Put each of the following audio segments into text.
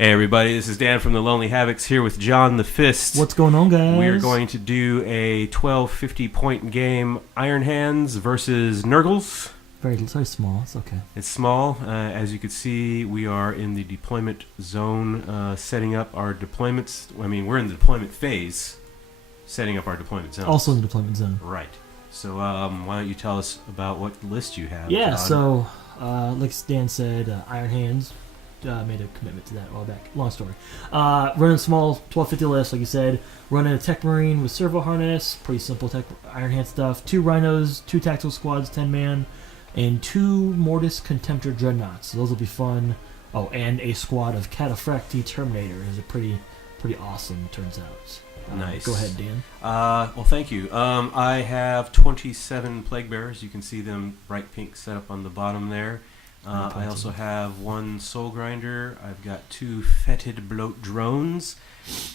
Hey everybody, this is Dan from the Lonely Havocs here with John the Fist. What's going on, guys? We are going to do a 1250 point game, Iron Hands versus Nurgles. Very small, it's okay. It's small. As you can see, we are in the deployment zone, setting up our deployments. I mean, we're in the deployment phase, setting up our deployment zone. Also in the deployment zone. Right. So why don't you tell us about what list you have, Yeah, John? so like Dan said, Iron Hands made a commitment to that a while back. Long story. Running a small 1250 list, like you said. Running a Tech Marine with servo harness. Pretty simple Tech Iron Hand stuff. 2 Rhinos, 2 Tactical Squads, 10 man, and 2 Mortis Contemptor Dreadnoughts. So those will be fun. Oh, and a squad of Cataphractii Terminator. Is a pretty awesome, turns out. Nice. Go ahead, Dan. Well, thank you. I have 27 Plague Bearers. You can see them bright pink set up on the bottom there. I also have 1 Soul Grinder. I've got 2 Fetid Bloat Drones.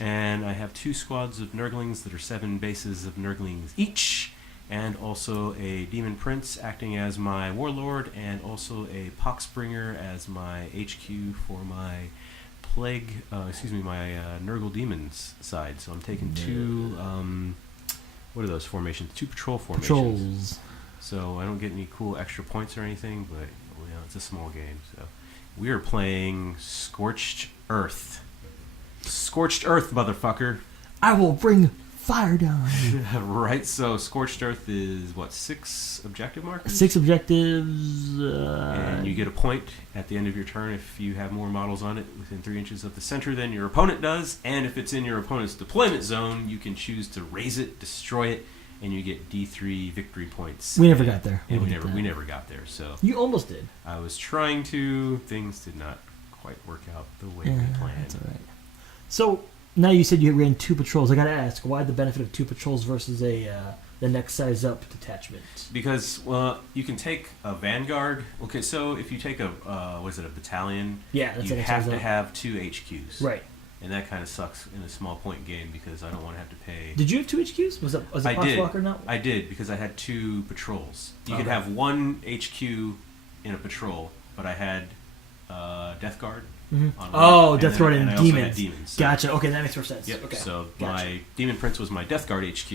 And I have 2 squads of Nurglings that are 7 bases of Nurglings each. And also a Demon Prince acting as my Warlord. And also a Poxbringer as my HQ for my Plague, my Nurgle Demons side. So I'm taking 2, what are those formations? 2 patrol formations. Patrols. So I don't get any cool extra points or anything, but it's a small game. So we are playing Scorched Earth. Scorched Earth, motherfucker. I will bring fire down. Right, so Scorched Earth is, what, 6 objective markers? 6 objectives. And you get a point at the end of your turn if you have more models on it within 3 inches of the center than your opponent does. And if it's in your opponent's deployment zone, you can choose to raise it, destroy it, and you get D3 victory points. We never got there. And we never got there. So you almost did. I was trying to. Things did not quite work out the way we planned. That's all right. So now you said you ran 2 patrols. I got to ask, why the benefit of 2 patrols versus the next size up detachment? Because you can take a Vanguard. Okay, so if you take a battalion? Yeah, that's you have to have 2 HQs. Right. And that kind of sucks in a small point game because I don't want to have to pay. Did you have 2 HQs? Was it Poxwalker not? I did because I had 2 patrols. You could Okay. have 1 HQ in a patrol, but I had Death Guard. Mm-hmm. Death Guard and also Demons. had Demons. So. Gotcha. Okay, that makes more sense. Yep. Okay. So gotcha. my Demon Prince was my Death Guard HQ,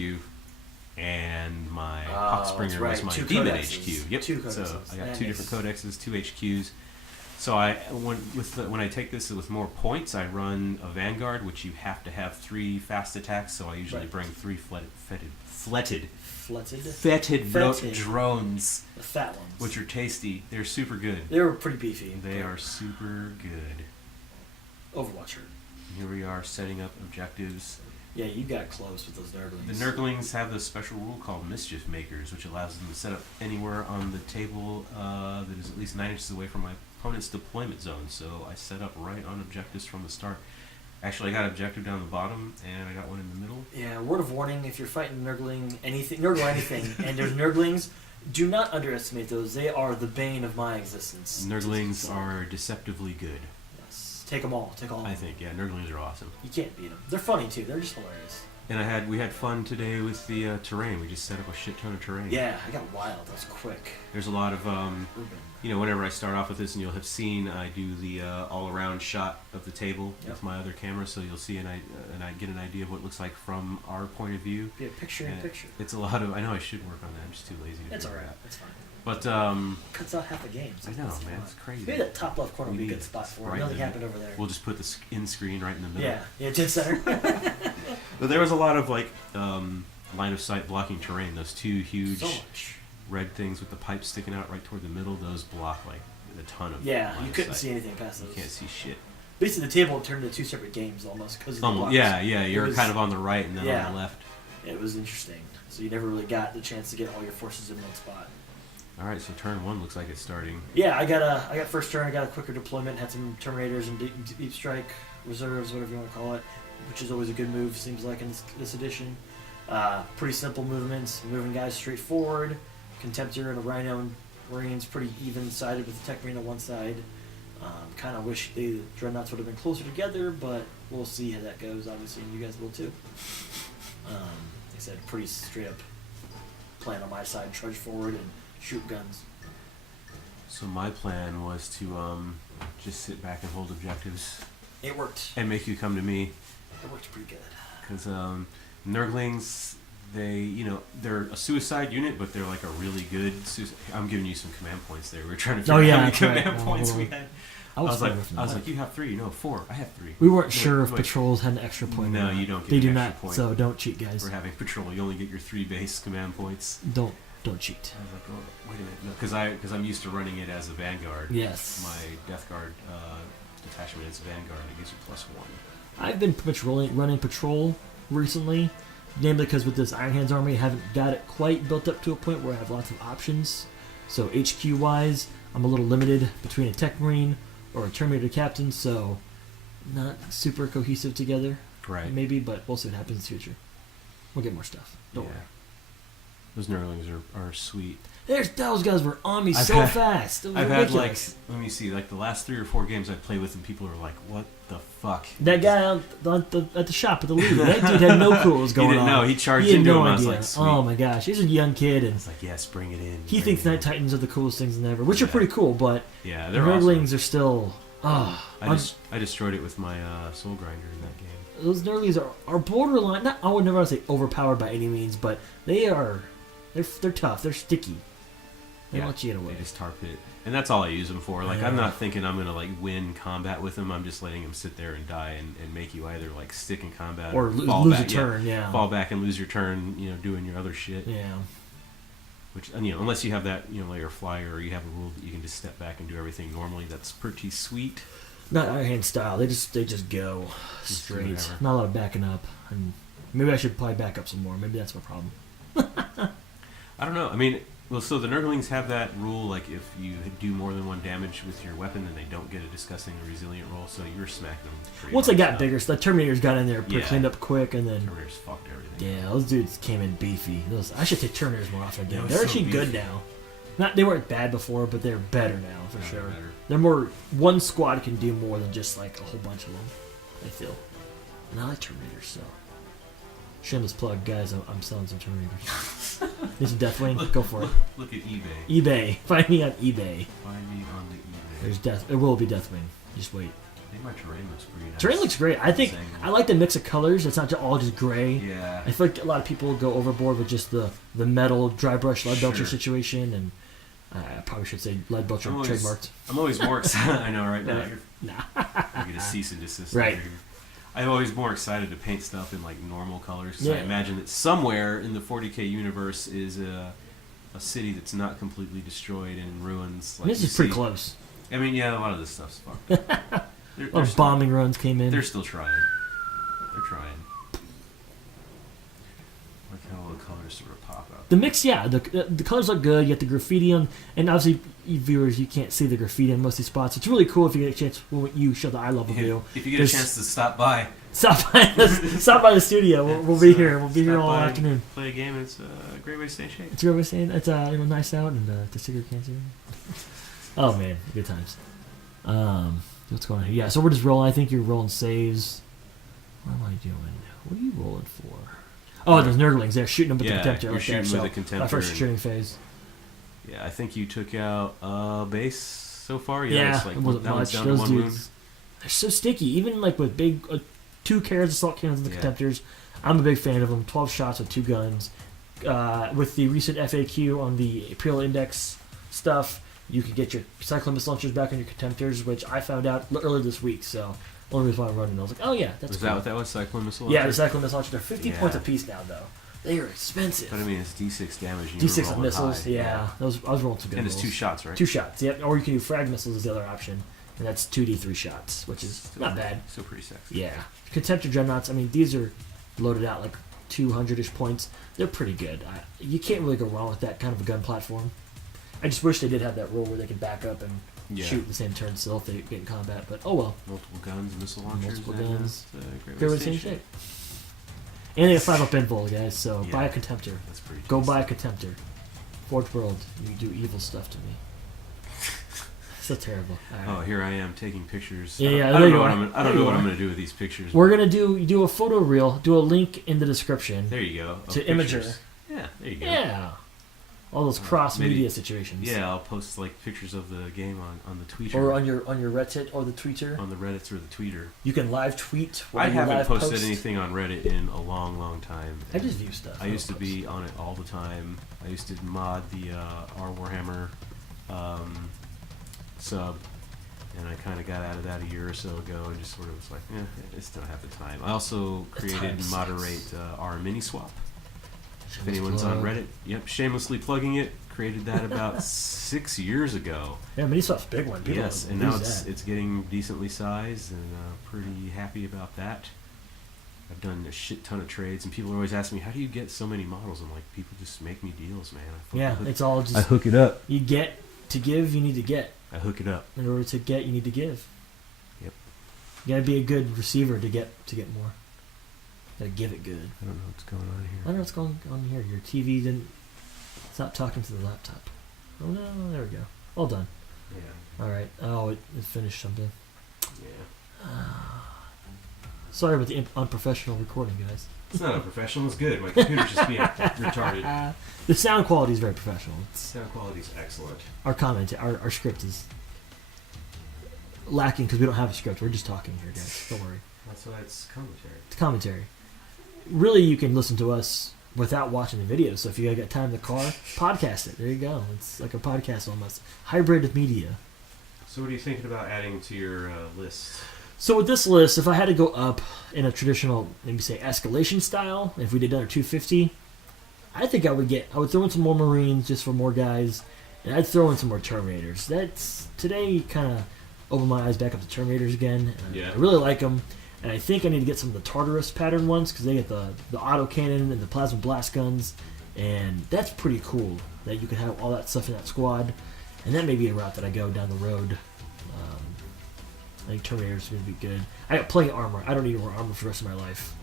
and my Poxbringer was my 2 Demon codexes. HQ. Yep. 2 codexes. So I got That 2 makes- different codexes, 2 HQs. So when I take this with more points, I run a Vanguard, which you have to have 3 fast attacks. So I usually bring 3 fetid bloat drones, The fat ones. which are tasty. They're super good. They were pretty beefy. They are super good. Overwatch hurt. Here we are setting up objectives. Yeah, you got close with those Nurglings. The Nurglings have this special rule called Mischief Makers, which allows them to set up anywhere on the table that is at least 9 inches away from my opponent's deployment zone. So I set up right on objectives from the start. Actually, I got an objective down the bottom, and I got one in the middle. Yeah, word of warning, if you're fighting Nurgle anything, and there's Nurglings, do not underestimate those. They are the bane of my existence. Nurglings are deceptively good. Yes. Take them all. Take all of them. I think, yeah, Nurglings are awesome. You can't beat them. They're funny, too. They're just hilarious. And we had fun today with the terrain. We just set up a shit ton of terrain. Yeah, I got wild. That was quick. There's a lot of, whenever I start off with this, and you'll have seen, I do the all-around shot of the table with my other camera, so you'll see and I get an idea of what it looks like from our point of view. Yeah, picture-in-picture. It's a lot of. I know I should work on that. I'm just too lazy to. That's do all right. that. That's fine. But Cuts out half the game. So I know, that's man, fine. it's crazy. Maybe that top left corner would be a good spot for it. Nothing happened over there. We'll just put the in screen right in the middle. Yeah, dead center. But there was a lot of line of sight blocking terrain. Those 2 huge So much. red things with the pipes sticking out right toward the middle. Those block a ton of. Yeah, line you of couldn't sight. see anything past those. You can't see shit. Basically, the table turned into 2 separate games almost because of the blocks. Yeah. You're was- kind of on the right and then on the left. It was interesting. So you never really got the chance to get all your forces in one spot. All right, so turn 1 looks like it's starting. Yeah, I got first turn. I got a quicker deployment. Had some Terminators and deep strike reserves, whatever you want to call it, which is always a good move. Seems like in this edition. Pretty simple movements. Moving guys straight forward. Contemptor and a Rhino and Marines pretty even-sided with the Tech Marine on one side. Kind of wish the Dreadnoughts would have been closer together, but we'll see how that goes. Obviously, and you guys will too. Like I said, pretty straight up plan on my side. Trudge forward and shoot guns. So my plan was to just sit back and hold objectives It worked. and make you come to me. It worked pretty good. Because Nurglings, they're a suicide unit, but they're like a really good. I'm giving you some command points there. We were trying to figure out how many command points we had. I was like, fine with I was that. like, you have 3. No, 4. I have 3. We weren't Wait, sure if wait. patrols had an extra point. No, or not. you don't get They an do extra not. point. So don't cheat, guys. For having patrol, you only get your 3 base command points. Don't cheat. I was like, oh, wait a minute, no, because I'm used to running it as a vanguard. Yes. My Death Guard detachment is vanguard. It gives you +1. I've been pretty much running patrol recently, namely because with this Iron Hands army, I haven't got it quite built up to a point where I have lots of options. So HQ wise, I'm a little limited between a Tech Marine or a Terminator Captain, so not super cohesive together. Right. Maybe, but we'll see what happens in the future. We'll get more stuff. Don't worry. Those Nurglings are sweet. Those guys were on me I've so had- fast. It was I've had ridiculous. let me see, like the last 3 or 4 games I played with, and people are like, "What the fuck?" That guy at the shop at the league, that dude had no clue what was He going didn't on. know. He charged He had into no him. I was idea. like, "Sweet." Oh my gosh, he's a young kid, I and was like, "Yes, bring it in." he bring thinks it in." Night Titans are the coolest things than ever, which are Yeah. pretty cool. But Yeah, the they're Nurglings awesome. are still. I destroyed it with my Soul Grinder in that game. Those Nurglings are borderline. Not, I would never say overpowered by any means, but they're tough. They're sticky. They Yeah, let you get away. They just tar pit, and that's all I use them for. Like, Yeah. I'm not thinking I'm gonna like win combat with them. I'm just letting them sit there and die, and make you either like stick in combat Or fall lose a back, turn. Yeah. fall back and lose your turn. Doing your other shit. Yeah. Which, and, unless you have that, layer flyer, or you have a rule that you can just step back and do everything normally, that's pretty sweet. Not Iron Hand style. They just go Just do straight. whatever. Not a lot of backing up. And maybe I should probably back up some more. Maybe that's my problem. I don't know. I mean, well, so the Nurglings have that rule, like if you do more than 1 damage with your weapon, then they don't get a disgusting or resilient roll, so you're smacking them pretty Once they hard got stuff. bigger, so the Terminators got in there, Yeah. cleaned up quick, and then Terminators fucked everything. yeah, those dudes came in beefy. I should take Terminators more often. They Again. were They're so actually good beefy. now. They weren't bad before, but they're better now for Yeah, sure. they're better. They're more. One squad can do more than just like a whole bunch of them. I feel. And I like Terminators, so. Shameless plug, guys. I'm selling some Terminators. Need some Deathwing? Go for it. Look at eBay. eBay. Find me on eBay. Find me on the eBay. There's Death. It will be Deathwing. Just wait. I think my terrain looks pretty nice. Terrain looks great. I think Same. I like the mix of colors. It's not all just gray. Yeah. I feel like a lot of people go overboard with just the metal dry brush lead belcher Sure. situation, and I probably should say lead belcher I'm always- trademarked. I'm always more excited. I know, right? Now you're Nah. get a cease and desist. Right. later. I'm always more excited to paint stuff in like normal colors. 'Cause I Yeah. imagine that somewhere in the 40K universe is a city that's not completely destroyed and in ruins. Like This you is pretty see- close. I mean, yeah, a lot of this stuff's fucked. They're, A lot of still, bombing runs came in. they're still trying. They're trying. Like how all the colors sort of pop up. The mix, yeah, the colors look good. You get the graffiti on, and obviously, you viewers, you can't see the graffiti on most of these spots. It's really cool if you get a chance when you show the eye level view. If you get There's- a chance to stop by, Stop by the studio. We'll be here. We'll be here stop all by and afternoon. play a game. It's a great way to stay in shape. It's a good way of saying it's nice out and the cigarette cancer. Oh man, good times. What's going on here? Yeah, so we're just rolling. I think you're rolling saves. What am I doing? What are you rolling for? Oh, those Nurglings. They're shooting them with Yeah, the Contemptor. you're Like shooting that, with the so my Contemptor first and- shooting phase. Yeah, I think you took out base so far. Yeah, it's like it wasn't that one's much. down to Those 1 wound. dudes, they're so sticky. Even like with big 2 carrots, assault cannons, and the Yeah. Contemptors. I'm a big fan of them. 12 shots with 2 guns. With the recent FAQ on the Imperial Index stuff, you can get your Cyclone missile launchers back on your Contemptors, which I found out earlier this week. So, only reason why I'm running, I was like, oh yeah, that's Was cool. that what that was? Cyclone missile? Yeah, the launcher? Cyclone missile launchers. They're 50 Yeah. points a piece now, though. They are expensive. But I mean, it's D6 damage. And D6 you were of rolling missiles, high. yeah. I was rolling some good And it's rolls. 2 shots, right? 2 shots, yep. Or you can do frag missiles is the other option, and that's 2d3 shots, which is Still- not bad. Still pretty sexy. Yeah. Contemptor Dreadnoughts, I mean, these are loaded out like 200-ish points. They're pretty good. You can't really go wrong with that kind of a gun platform. I just wish they did have that rule where they could back up and Yeah. shoot the same turn still if they get in combat, but oh well. Multiple guns, missile launchers. Multiple and, guns. it's a great They're way in to the stay same in shape. And they have 5-up invul, guys, so Yeah. buy a Contemptor. That's pretty Go tasty. buy a Contemptor. Forge World, you do evil stuff to me. So terrible. All right. Oh, here I am taking pictures. Yeah, I yeah, don't- I there don't you know what are. I'm. I There don't know you what I'm are. going to do with these pictures. We're gonna do a photo reel, do a link in the description. There you go. of To pictures. Imager. Yeah, there you go. Yeah. all those cross maybe- media situations. Yeah, I'll post like pictures of the game on the Twitter. Or on your Reddit or the Twitter. on the Reddits or the Tweeter. You can live tweet. while I you haven't live posted post. anything on Reddit in a long, long time. I just view stuff. I used to don't be on it all the time. I used to mod the R Warhammer sub, and I kind of got out of that a year or so ago and just sort of was like, I just don't have the time. I also The created time and sucks. moderate our mini swap. If Shameless anyone's on plug. Reddit, yep, shamelessly plugging it. Created that about 6 years ago. Yeah, Miniswap's a big one. People Yes, don't and now use that. it's getting decently sized, and pretty happy about that. I've done a shit ton of trades, and people are always asking me, "How do you get so many models?" I'm like, "People just make me deals, man. I Yeah, hook, it's all I just hook it up. you get to give. You need to get. I hook it up. In order to get, you need to give. Yep. You gotta be a good receiver to get more. Gotta give it good. I don't know what's going on I here. don't know what's going on here. Your TV didn't stop talking to the laptop. Oh no, there we go. All done. Yeah, All right. Oh, it finished something. yeah. Sorry about the unprofessional recording, guys. It's not unprofessional. It's good. My computer's just being retarded. The sound quality is very professional. It's, Sound quality's excellent. our script is lacking because we don't have a script. We're just talking here, guys. Don't worry. That's why it's commentary. It's commentary. Really, you can listen to us without watching the video. So if you got time in the car, podcast it. There you go. It's like a podcast almost. Hybrid media. So, what are you thinking about adding to your list? So with this list, if I had to go up in a traditional, maybe say escalation style, if we did under 250, I think I would throw in some more Marines just for more guys, and I'd throw in some more Terminators. That's today kind of opened my eyes back up to Terminators again. And Yeah. I really like them, and I think I need to get some of the Tartarus pattern ones because they get the auto cannon and the plasma blast guns, and that's pretty cool that you can have all that stuff in that squad, and that may be a route that I go down the road. I think Terminator's going to be good. I got plenty of armor. I don't need more armor for the rest of my life.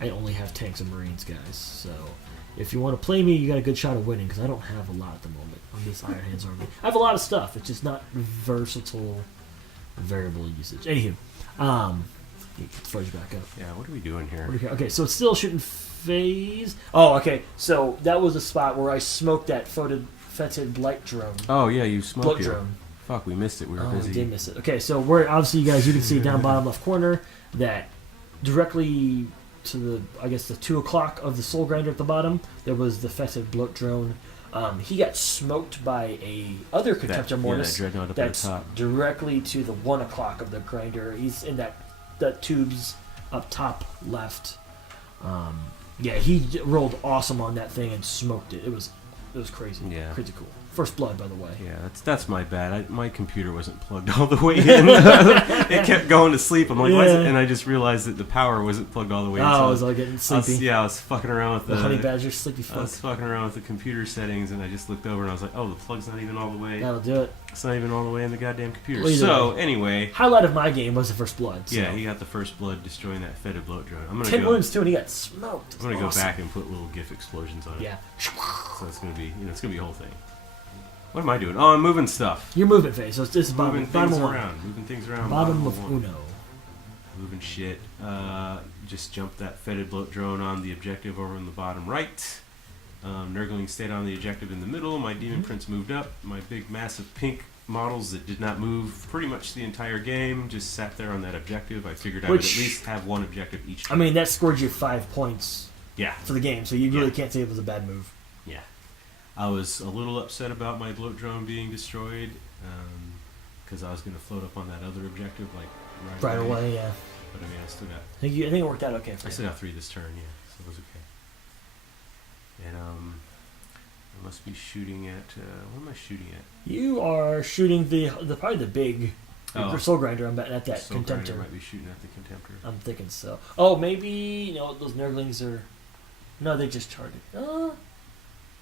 I only have tanks and Marines, guys. So if you want to play me, you got a good shot of winning because I don't have a lot at the moment on this Iron Hands army. I have a lot of stuff. It's just not versatile, variable usage. Anywho, get the fudge back up. Yeah, what are we doing here? Okay, so it's still shooting phase. Oh, okay. So that was a spot where I smoked that fetid blight drone. Oh, yeah, you smoked Bloat it. drone. Fuck, we missed it. We were Oh, busy. we did miss it. Okay, so we're obviously, you guys, you can see down bottom left corner that directly to the, I guess, the 2 o'clock of the Soul Grinder at the bottom, there was the Fetid Bloat drone. He got smoked by a other Contemptor Mortis that dreadnought up that's at the top. directly to the 1 o'clock of the Grinder. He's in that tubes up top left. Yeah, he rolled awesome on that thing and smoked it. It was crazy. Yeah. Crazy cool. First blood, by the way. Yeah, that's my bad. My computer wasn't plugged all the way in. It kept going to sleep. I'm like, why is it? Yeah. And I just realized that the power wasn't plugged all the way in. Oh, so I was all getting sleepy. I was fucking around with The honey badger sleepy I fuck. was fucking around with the computer settings, and I just looked over and I was like, oh, the plug's not even all the way. That'll do it. It's not even all the way in the goddamn computer. Well, either So way. anyway, Highlight of my game was the first blood. So. yeah, he got the first blood destroying that fetid bloat drone. I'm gonna 10 go. wounds too, and he got smoked. I'm gonna Awesome. go back and put little GIF explosions on it. Yeah. So it's gonna be, it's gonna be a whole thing. What am I doing? Oh, I'm moving stuff. Your movement phase. So this is Moving bottom things one. around. Moving things around. Bottom of one. Uno. Moving shit. Just jumped that fetid bloat drone on the objective over in the bottom right. Nurgling stayed on the objective in the middle. My demon prince moved up. My big massive pink models that did not move pretty much the entire game just sat there on that objective. I figured I would at Which- least have one objective each I time. mean, that scored you 5 points Yeah. for the game, so you really Yeah. can't say it was a bad move. Yeah. I was a little upset about my bloat drone being destroyed because I was going to float up on that other objective like Right away, yeah. But I mean, I still got I think it worked out okay for I you. still got 3 this turn, yeah, so it was okay. And I must be shooting at what am I shooting at? You are shooting the probably the big Soul Grinder. I'm betting at that Soul Grinder Contemptor. might be shooting at the Contemptor. I'm thinking so. Oh, maybe those Nurglings are. No, they just charged.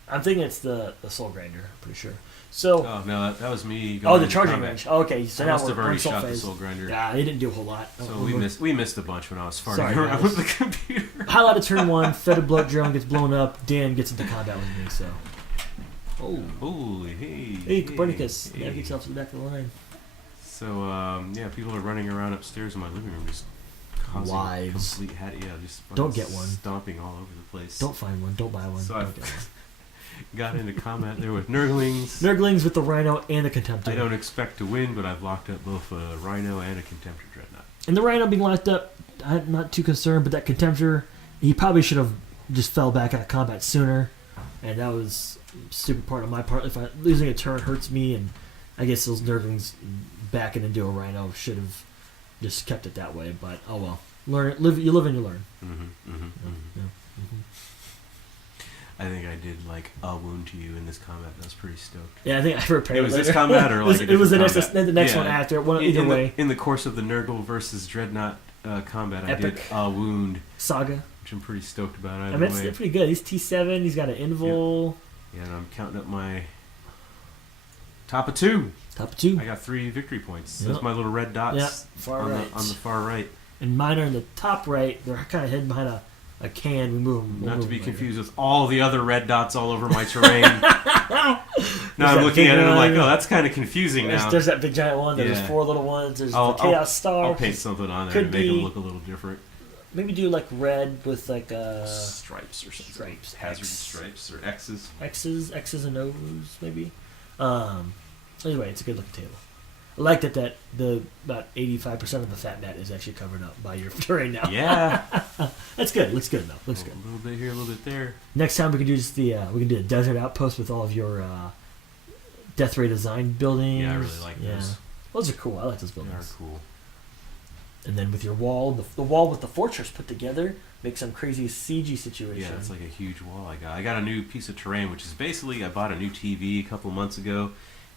I'm thinking it's the Soul Grinder. I'm pretty sure. So. Oh no, that was me. Oh, Going the into charging combat. range. Oh, okay, so I now must we're have already on Soul shot phase. the Soul Grinder. Yeah, they didn't do a whole lot. So we missed a bunch when I was farting Sorry, around guys. with the computer. Highlight of turn 1. Fetid Bloat drone gets blown up. Dan gets into combat with me. So. Oh. Holy hey. Hey, Copernicus, hey. navigate yourself to the back of the line. So yeah, people are running around upstairs in my living room just causing Wives. complete just Don't fucking get one. stomping all over the place. Don't find one. Don't buy one. So Don't I've- get one. got into combat there with Nurglings. Nurglings with the Rhino and the Contemptor. I don't expect to win, but I've locked up both a Rhino and a Contemptor Dreadnought. And the Rhino being locked up, I'm not too concerned, but that Contemptor, he probably should have just fell back out of combat sooner. And that was a stupid part on my part. If losing a turn hurts me, and I guess those Nurglings backing into a Rhino should have just kept it that way. But oh well. Learn it. You live and you learn. Yeah. I think I did like a wound to you in this combat. I was pretty stoked. Yeah, I think I repaired It was later. this combat or like it was the combat? next Yeah. one after. Either way. In the course of the Nurgle versus Dreadnought combat, I did Epic. a wound, Saga. which I'm pretty stoked about. I Either mean, way. it's pretty good. He's T7. He's got an Invul. Yeah, and I'm counting up my top of 2. Top 2. I got 3 victory points. Yep. Those my little red dots Yeah, far on, right. on the far right. And mine are in the top right. They're kind of hidden behind a can. We move them. Not to be confused with all the other red dots all over my terrain. Now that I'm looking big at it and I'm like, one. oh, that's kind of confusing now. There's that big giant one. There's Yeah. 4 little ones. There's I'll- the Chaos Star. I'll paint something on there Could to make them be- look a little different. Maybe do like red with like Stripes or something. stripes. Hazard X. stripes or X's. X's and O's maybe. Anyway, it's a good looking table. I like that the about 85% of the fat mat is actually covered up by your terrain now. Yeah. That's good. Looks good though. Looks A good. little bit here, a little bit there. Next time we can do just we can do a desert outpost with all of your Death Ray design buildings. Yeah, I really like those. Those are cool. I like those They are buildings. cool. And then with your wall, the wall with the fortress put together makes some crazy CG situation. Yeah, it's like a huge wall I got. I got a new piece of terrain, which is basically I bought a new TV a couple months ago,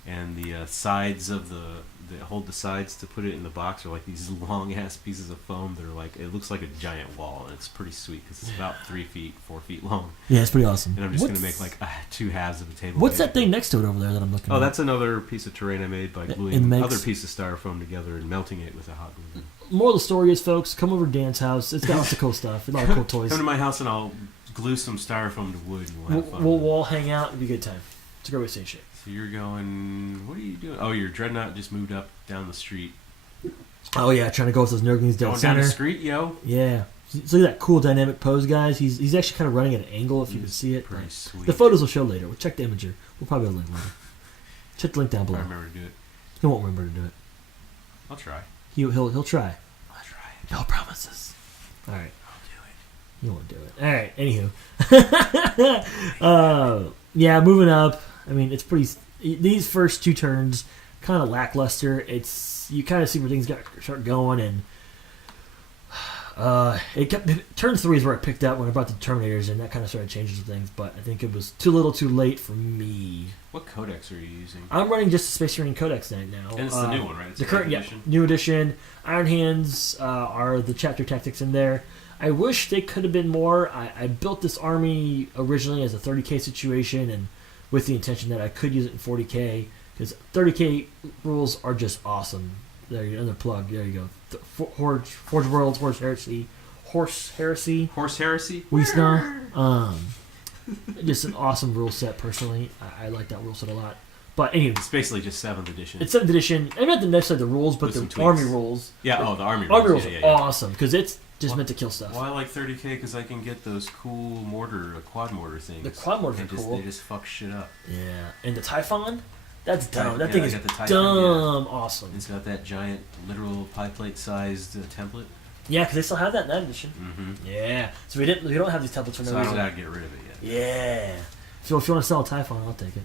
and the sides of that hold the sides to put it in the box are like these long ass pieces of foam that are like it looks like a giant wall, and it's pretty sweet because it's about 3 feet, 4 feet long. Yeah, it's pretty awesome. And I'm just gonna make like 2 halves of a table. What's that basically. thing next to it over there that I'm looking at? Oh, that's another piece of terrain I made by It gluing makes- other pieces of styrofoam together and melting it with a hot glue gun. Moral of the story is, folks, come over to Dan's house. It's got lots of cool stuff. A lot of cool toys. Come to my house and I'll glue some styrofoam to wood and we'll We'll, have fun. we'll all hang out. It'll be a good time. It's a great way to stay in shape. So you're going. What are you doing? Oh, your dreadnought just moved up down the street. Oh yeah, trying to go with those Nurglings down Going down center. the street, yo. Yeah. So look at that cool dynamic pose, guys. He's actually kind of running at an angle if you can see it. Pretty sweet. The photos will show later. We'll check the imager. We'll probably link later. Check the link down I below. remember to do it. He won't remember to do it. I'll try. He'll try. I'll try. No promises. All right. I'll do it. You won't do it. All right. Anywho, yeah, moving up. I mean, it's pretty. These first 2 turns kind of lackluster. It's you kind of see where things start going, and turn 3 is where I picked up when I brought the Terminators, and that kind of started changing some things. But I think it was too little, too late for me. What codex are you using? I'm running just the Space Marine Codex right now. And it's the new one, right? It's The the current, eighth edition? new edition. Iron Hands are the chapter tactics in there. I wish they could have been more. I built this army originally as a 30k situation, and with the intention that I could use it in 40k, because 30k rules are just awesome. There you go, another plug. There you go. Forge Worlds, Horse Heresy, Horse Heresy? Wisna. Just an awesome rule set. Personally, I like that rule set a lot. But anyways, It's basically just 7th edition. it's 7th edition. And not necessarily the rules, but With the some tweaks. army rules. yeah, oh, the army Army rules. rules Yeah, are yeah, yeah. awesome because it's just Well- meant to kill stuff. Well, I like 30k because I can get those cool quad mortar things. The quad mortars And are cool. They just fuck shit up. Yeah, and the Typhon, that's dumb. That Yeah, thing I is got the Typhon, dumb awesome. It's got that giant, literal pie plate sized template. Yeah, because they still have that in that edition. Mm-hmm. Yeah, so we don't have these templates for no So I don't reason. gotta get rid of it yet. Yeah, so if you want to sell a Typhon, I'll take it.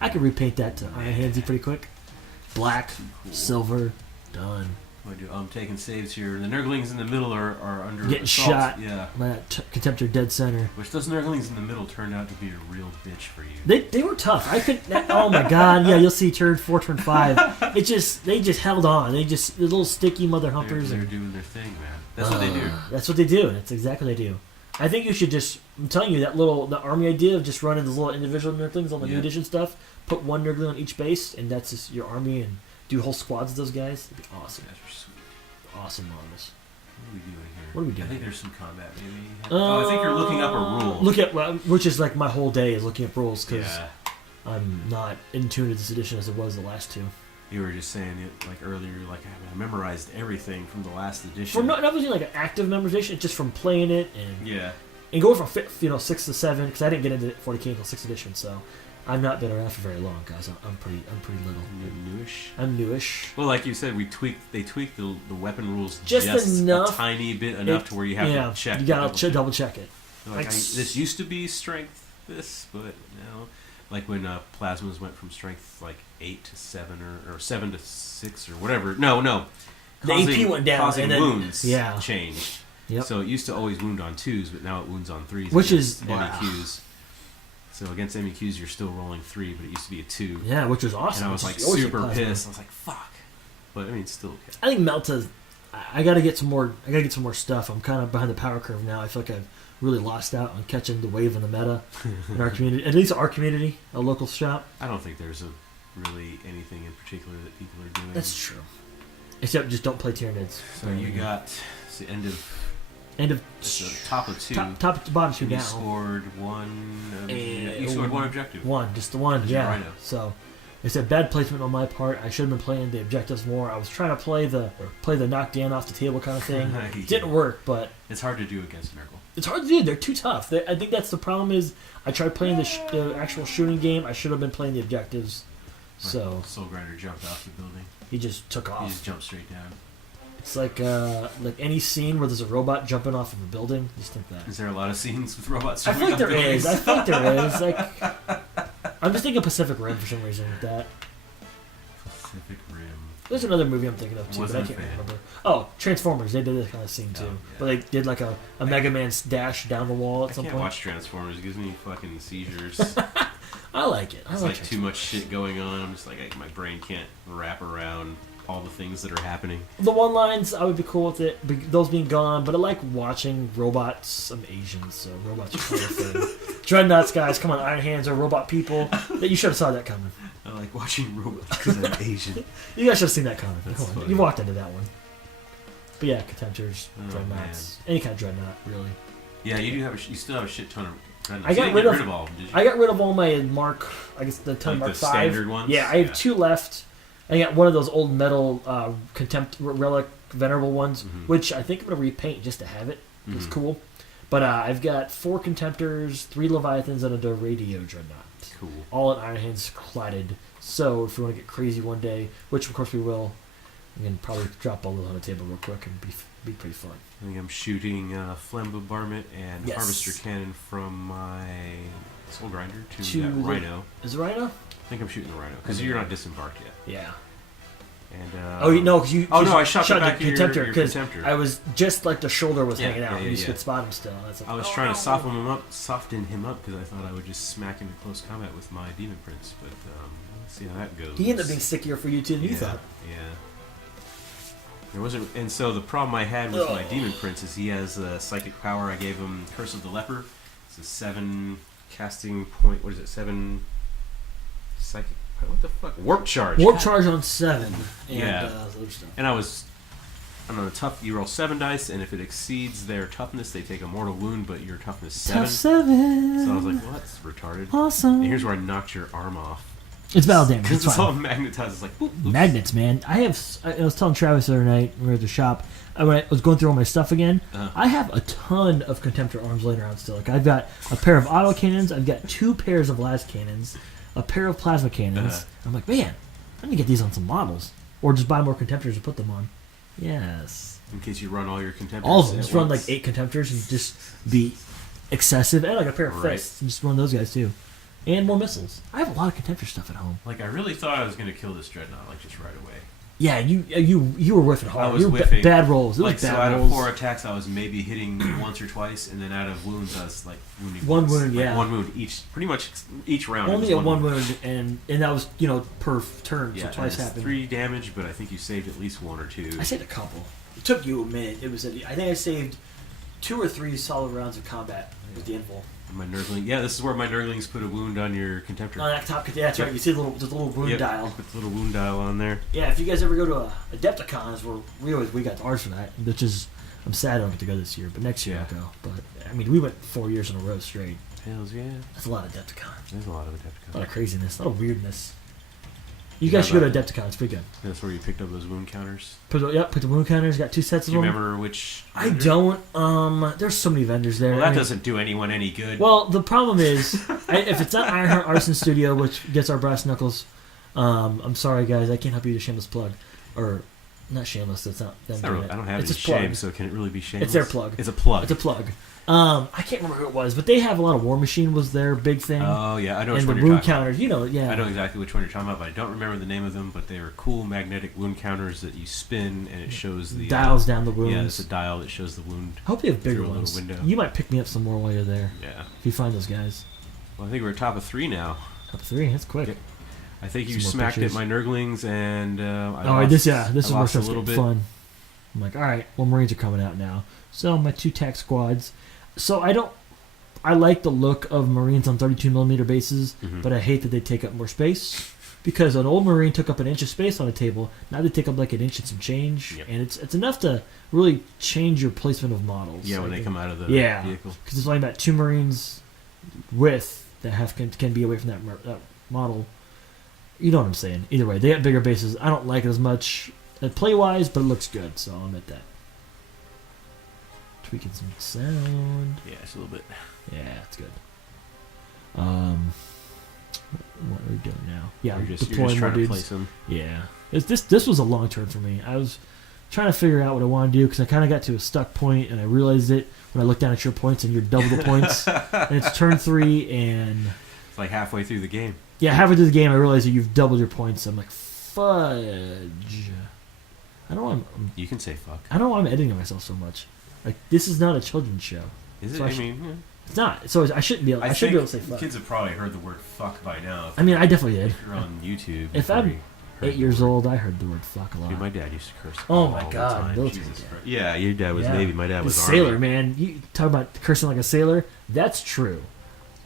I could repaint that to Iron Handsy pretty quick. Black, Cool. silver, done. I'm taking saves here. The Nurglings in the middle are under Getting assault. shot. Yeah. That Contemptor dead center. Which those Nurglings in the middle turned out to be a real bitch for you. They were tough. I could. Oh my god! Yeah, you'll see turn 4, turn 5. They just held on. They just the little sticky mother humpers. They're and, doing their thing, man. That's what they do. That's what they do. That's exactly what they do. I think you should just. I'm telling you the army idea of just running those little individual Nurglings on the new Yeah. edition stuff. Put 1 Nurgling on each base, and that's just your army, and do whole squads of those guys. It'd be awesome. Guys are sweet. Awesome models. What are we doing here? What are we doing I think here? there's some combat, maybe. I think you're looking up a rule. Look at which is like my whole day is looking up rules because Yeah. I'm not in tune to this edition as it was the last 2. You were just saying it like earlier, like I memorized everything from the last edition. For not even like an active memorization, it's just from playing it and Yeah. And going from 6 to 7, because I didn't get into 40k until 6th edition, so I've not been around for very long, guys. I'm pretty little. Newish. I'm newish. Well, like you said, they tweaked the weapon rules Just enough. a tiny bit enough to where you have to check. You gotta double check it. Like this used to be strength this, but now, like when plasmas went from strength like 8 to 7 or 7 to 6 or whatever. No. The AP went down, Causing and then wounds yeah. changed. Yep. So it used to always wound on 2s, but now it wounds on 3s. Which is MEQs. So against MEQs, you're still rolling 3, but it used to be a 2. Yeah, which was awesome. And I was like super pissed. I was like, "Fuck!" But I mean, it's still okay. I think Melta. I gotta get some more. I gotta get some more stuff. I'm kind of behind the power curve now. I feel like I've really lost out on catching the wave in the meta in our community. At least our community, a local shop. I don't think there's really anything in particular that people are doing. That's true. Except just don't play Tyranids. So you got it's the end of it's the top of 2. Top to bottom 2 and you now. scored one. You scored one objective. One, just the one. Just Yeah. Rhino. So it's a bad placement on my part. I should have been playing the objectives more. I was trying to play the knock Dan off the table kind of thing. It didn't work, but it's hard to do against Nurgle. it's hard to do. They're too tough. I think that's the problem. Is I tried playing the actual shooting game. I should have been playing the objectives. So Soul Grinder jumped off the building. he just took off. He just jumped straight down. It's like any scene where there's a robot jumping off of a building. Just think that. Is there a lot of scenes with robots? I feel like jumping there off is. buildings? I feel like there is. Like I'm just thinking Pacific Rim for some reason with that. Pacific Rim. There's another movie I'm thinking of too, but I Wasn't a can't fan. remember. Oh, Transformers. They did this kind of scene too, Oh, yeah. but they did like a Mega Man's dash down the wall at I some can't point. watch Transformers. It gives me fucking seizures. I like it. I It's like like too much shit going on. I'm just like my brain can't wrap around all the things that are happening. The one lines, I would be cool with it. Those being gone, but I like watching robots. I'm Asian, so robots are kind of thing. Dreadnoughts, guys, come on, Iron Hands are robot people. That you should have saw that coming. I like watching robots because I'm Asian. You guys should have seen that coming. That's Come on, funny. you walked into that one. But yeah, Contemptors, Oh, Dreadnoughts, any kind of Dreadnought, really. Yeah, you do have you still have a shit ton of. I got you didn't rid get of- rid of all of them, did you? I got rid of all my Mark, I guess the ton Like Mark the 5. standard ones? Yeah, I have Yeah. 2 left. I got one of those old metal Contempt Relic Venerable ones, Mhm. which I think I'm going to repaint just to have it. It's Mhm. cool. But I've got 4 Contemptors, 3 Leviathans, and a Radio Dreadnought. Cool. All in Iron Hands cladded. So if we want to get crazy one day, which of course we will, we can probably drop all those on the table real quick and be pretty fun. I think I'm shooting Phlegm Bombardment and Yes. Harvester Cannon from my Soul Grinder to To that the- Rhino. Is it Rhino? I think I'm shooting the Rhino because Okay. you're not disembarked yet. Yeah. And Oh, no, because you. Oh you no, I shot the the back of your Contemptor because Contemptor. I was just like the shoulder was Yeah, hanging out. yeah, and you yeah. could spot him still. That's I was trying to soften him up because I thought I would just smack him in close combat with my Demon Prince, but let's see how that goes. He ended up being stickier for you too than you thought. Yeah. There wasn't, and so the problem I had with my Oh. Demon Prince is he has psychic power. I gave him Curse of the Leper. It's a 7 casting point. What is it? 7 psychic. What the fuck? Warp charge. Warp God. charge on 7. And, Yeah. other stuff. And I was. On the tough, you roll 7 dice, and if it exceeds their toughness, they take a mortal wound. But your toughness 7. Tough 7. So I was like, well, that's retarded. Awesome. And here's where I knocked your arm off. It's battle damage. Because It's it's all fine. magnetized. It's like, boop, oops. Magnets, man. I was telling Travis the other night when we were at the shop. When I was going through all my stuff again. Uh-huh. I have a ton of Contemptor arms laying around still. Like I've got a pair of auto cannons. I've got 2 pairs of las cannons, a pair of plasma cannons. Uh-huh. I'm like, man, I'm gonna get these on some models, or just buy more Contemptors and put them on. Yes, In case you run all your contemptors. all of them. at Just run once. like 8 Contemptors and just be excessive, and like a pair of Right. fists, and just run those guys too, and more missiles. I have a lot of Contemptor stuff at home. Like, I really thought I was going to kill this Dreadnought, like, just right away. Yeah, you were whiffing hard. I was You were whiffing. bad rolls. It Like, was so bad out of rolls. 4 attacks, I was maybe hitting once or twice, and then out of wounds, I was, like, wounding One once. wound, Like, yeah. one wound each, pretty much each round. it Only was a 1 wound, and that was, per turn, Yeah, so twice and it's happened. 3 damage, but I think you saved at least 1 or 2. I saved a couple. It took you a minute. I think I saved 2 or 3 solid rounds of combat with the info. My Nurgling. Yeah, this is where my Nurglings put a wound on your Contemptor. On that top, yeah, that's right. You see the little wound Yep, dial. Put the little wound dial on there. Yeah, if you guys ever go to Adepticons, where we got ours for that, which is I'm sad I don't get to go this year, but next year Yeah. I'll go. But I mean, we went 4 years in a row straight. Hells yeah. That's a lot of Adepticon, There's a lot of a lot Adepticon. of craziness, a lot of weirdness. You Yeah, guys should go to but- Adepticon. It's pretty good. That's where you picked up those wound counters. Put the wound counters. Got 2 sets Do of you them. remember which? I vendor? don't. There's so many vendors there. Well, I that mean- doesn't do anyone any good. Well, the problem is, if it's not Ironheart Artisan Studio, which gets our brass knuckles, I'm sorry, guys, I can't help you to shameless plug, or not shameless. That's not them It's not doing really, it. I don't have It's any a plug. shame, so can it really be shameless? It's their plug. It's a plug. It's a plug. I can't remember who it was, but they have a lot of War Machine was their big thing, Oh yeah, I know which and the one you're wound talking counters. You know, yeah. about. I know exactly which one you're talking about, but I don't remember the name of them. But they were cool magnetic wound counters that you spin, and it shows the Dials down the wounds. Yeah, it's a dial that shows the wound. I hope you have bigger through a little ones. window. You might pick me up some more while you're there Yeah. if you find those guys. Well, I think we're top of 3 now. Top 3. That's quick. Yeah. I think you Some more smacked pictures. at my Nurglings, and I All right, lost, this I is where it lost a starts little getting bit. fun. I'm like, all right, well, Marines are coming out now. So my 2 tac squads. So I like the look of Marines on 32mm bases, Mhm. but I hate that they take up more space. Because an old Marine took up an inch of space on a table, now they take up like an inch and some change, Yep. and it's enough to really change your placement of models. Yeah, when Like, they come out of the Yeah. vehicle. because there's only about 2 Marines width that can be away from that model. You know what I'm saying. Either way, they have bigger bases. I don't like it as much play wise, but it looks good, so I'll admit that. Tweaking some sound. Yeah, it's a little bit. Yeah, it's good. What are we doing now? Yeah, You're just deploying more trying to dudes. place them. Yeah, this was a long turn for me. I was trying to figure out what I want to do because I kind of got to a stuck point, and I realized it when I looked down at your points, and you're double the points. And it's turn 3, and It's like halfway through the game. yeah, halfway through the game, I realized that you've doubled your points. I'm like, fudge. I don't know. You can say fuck. I don't know why I'm editing myself so much. Like, this is not a children's show. Is it? So I I should- mean, yeah. It's not. So I shouldn't be able. I should be able to say fuck. kids have probably heard the word fuck by now. I mean, I definitely did. If you're on YouTube. If you've I'm already heard 8 the years word. old, I heard the word fuck a lot. Dude, my dad used to curse. Oh all my the God, time. military Jesus dad. Christ. Yeah, your dad was Yeah. Navy. My dad The was sailor, Army. man. You talk about cursing like a sailor. That's true.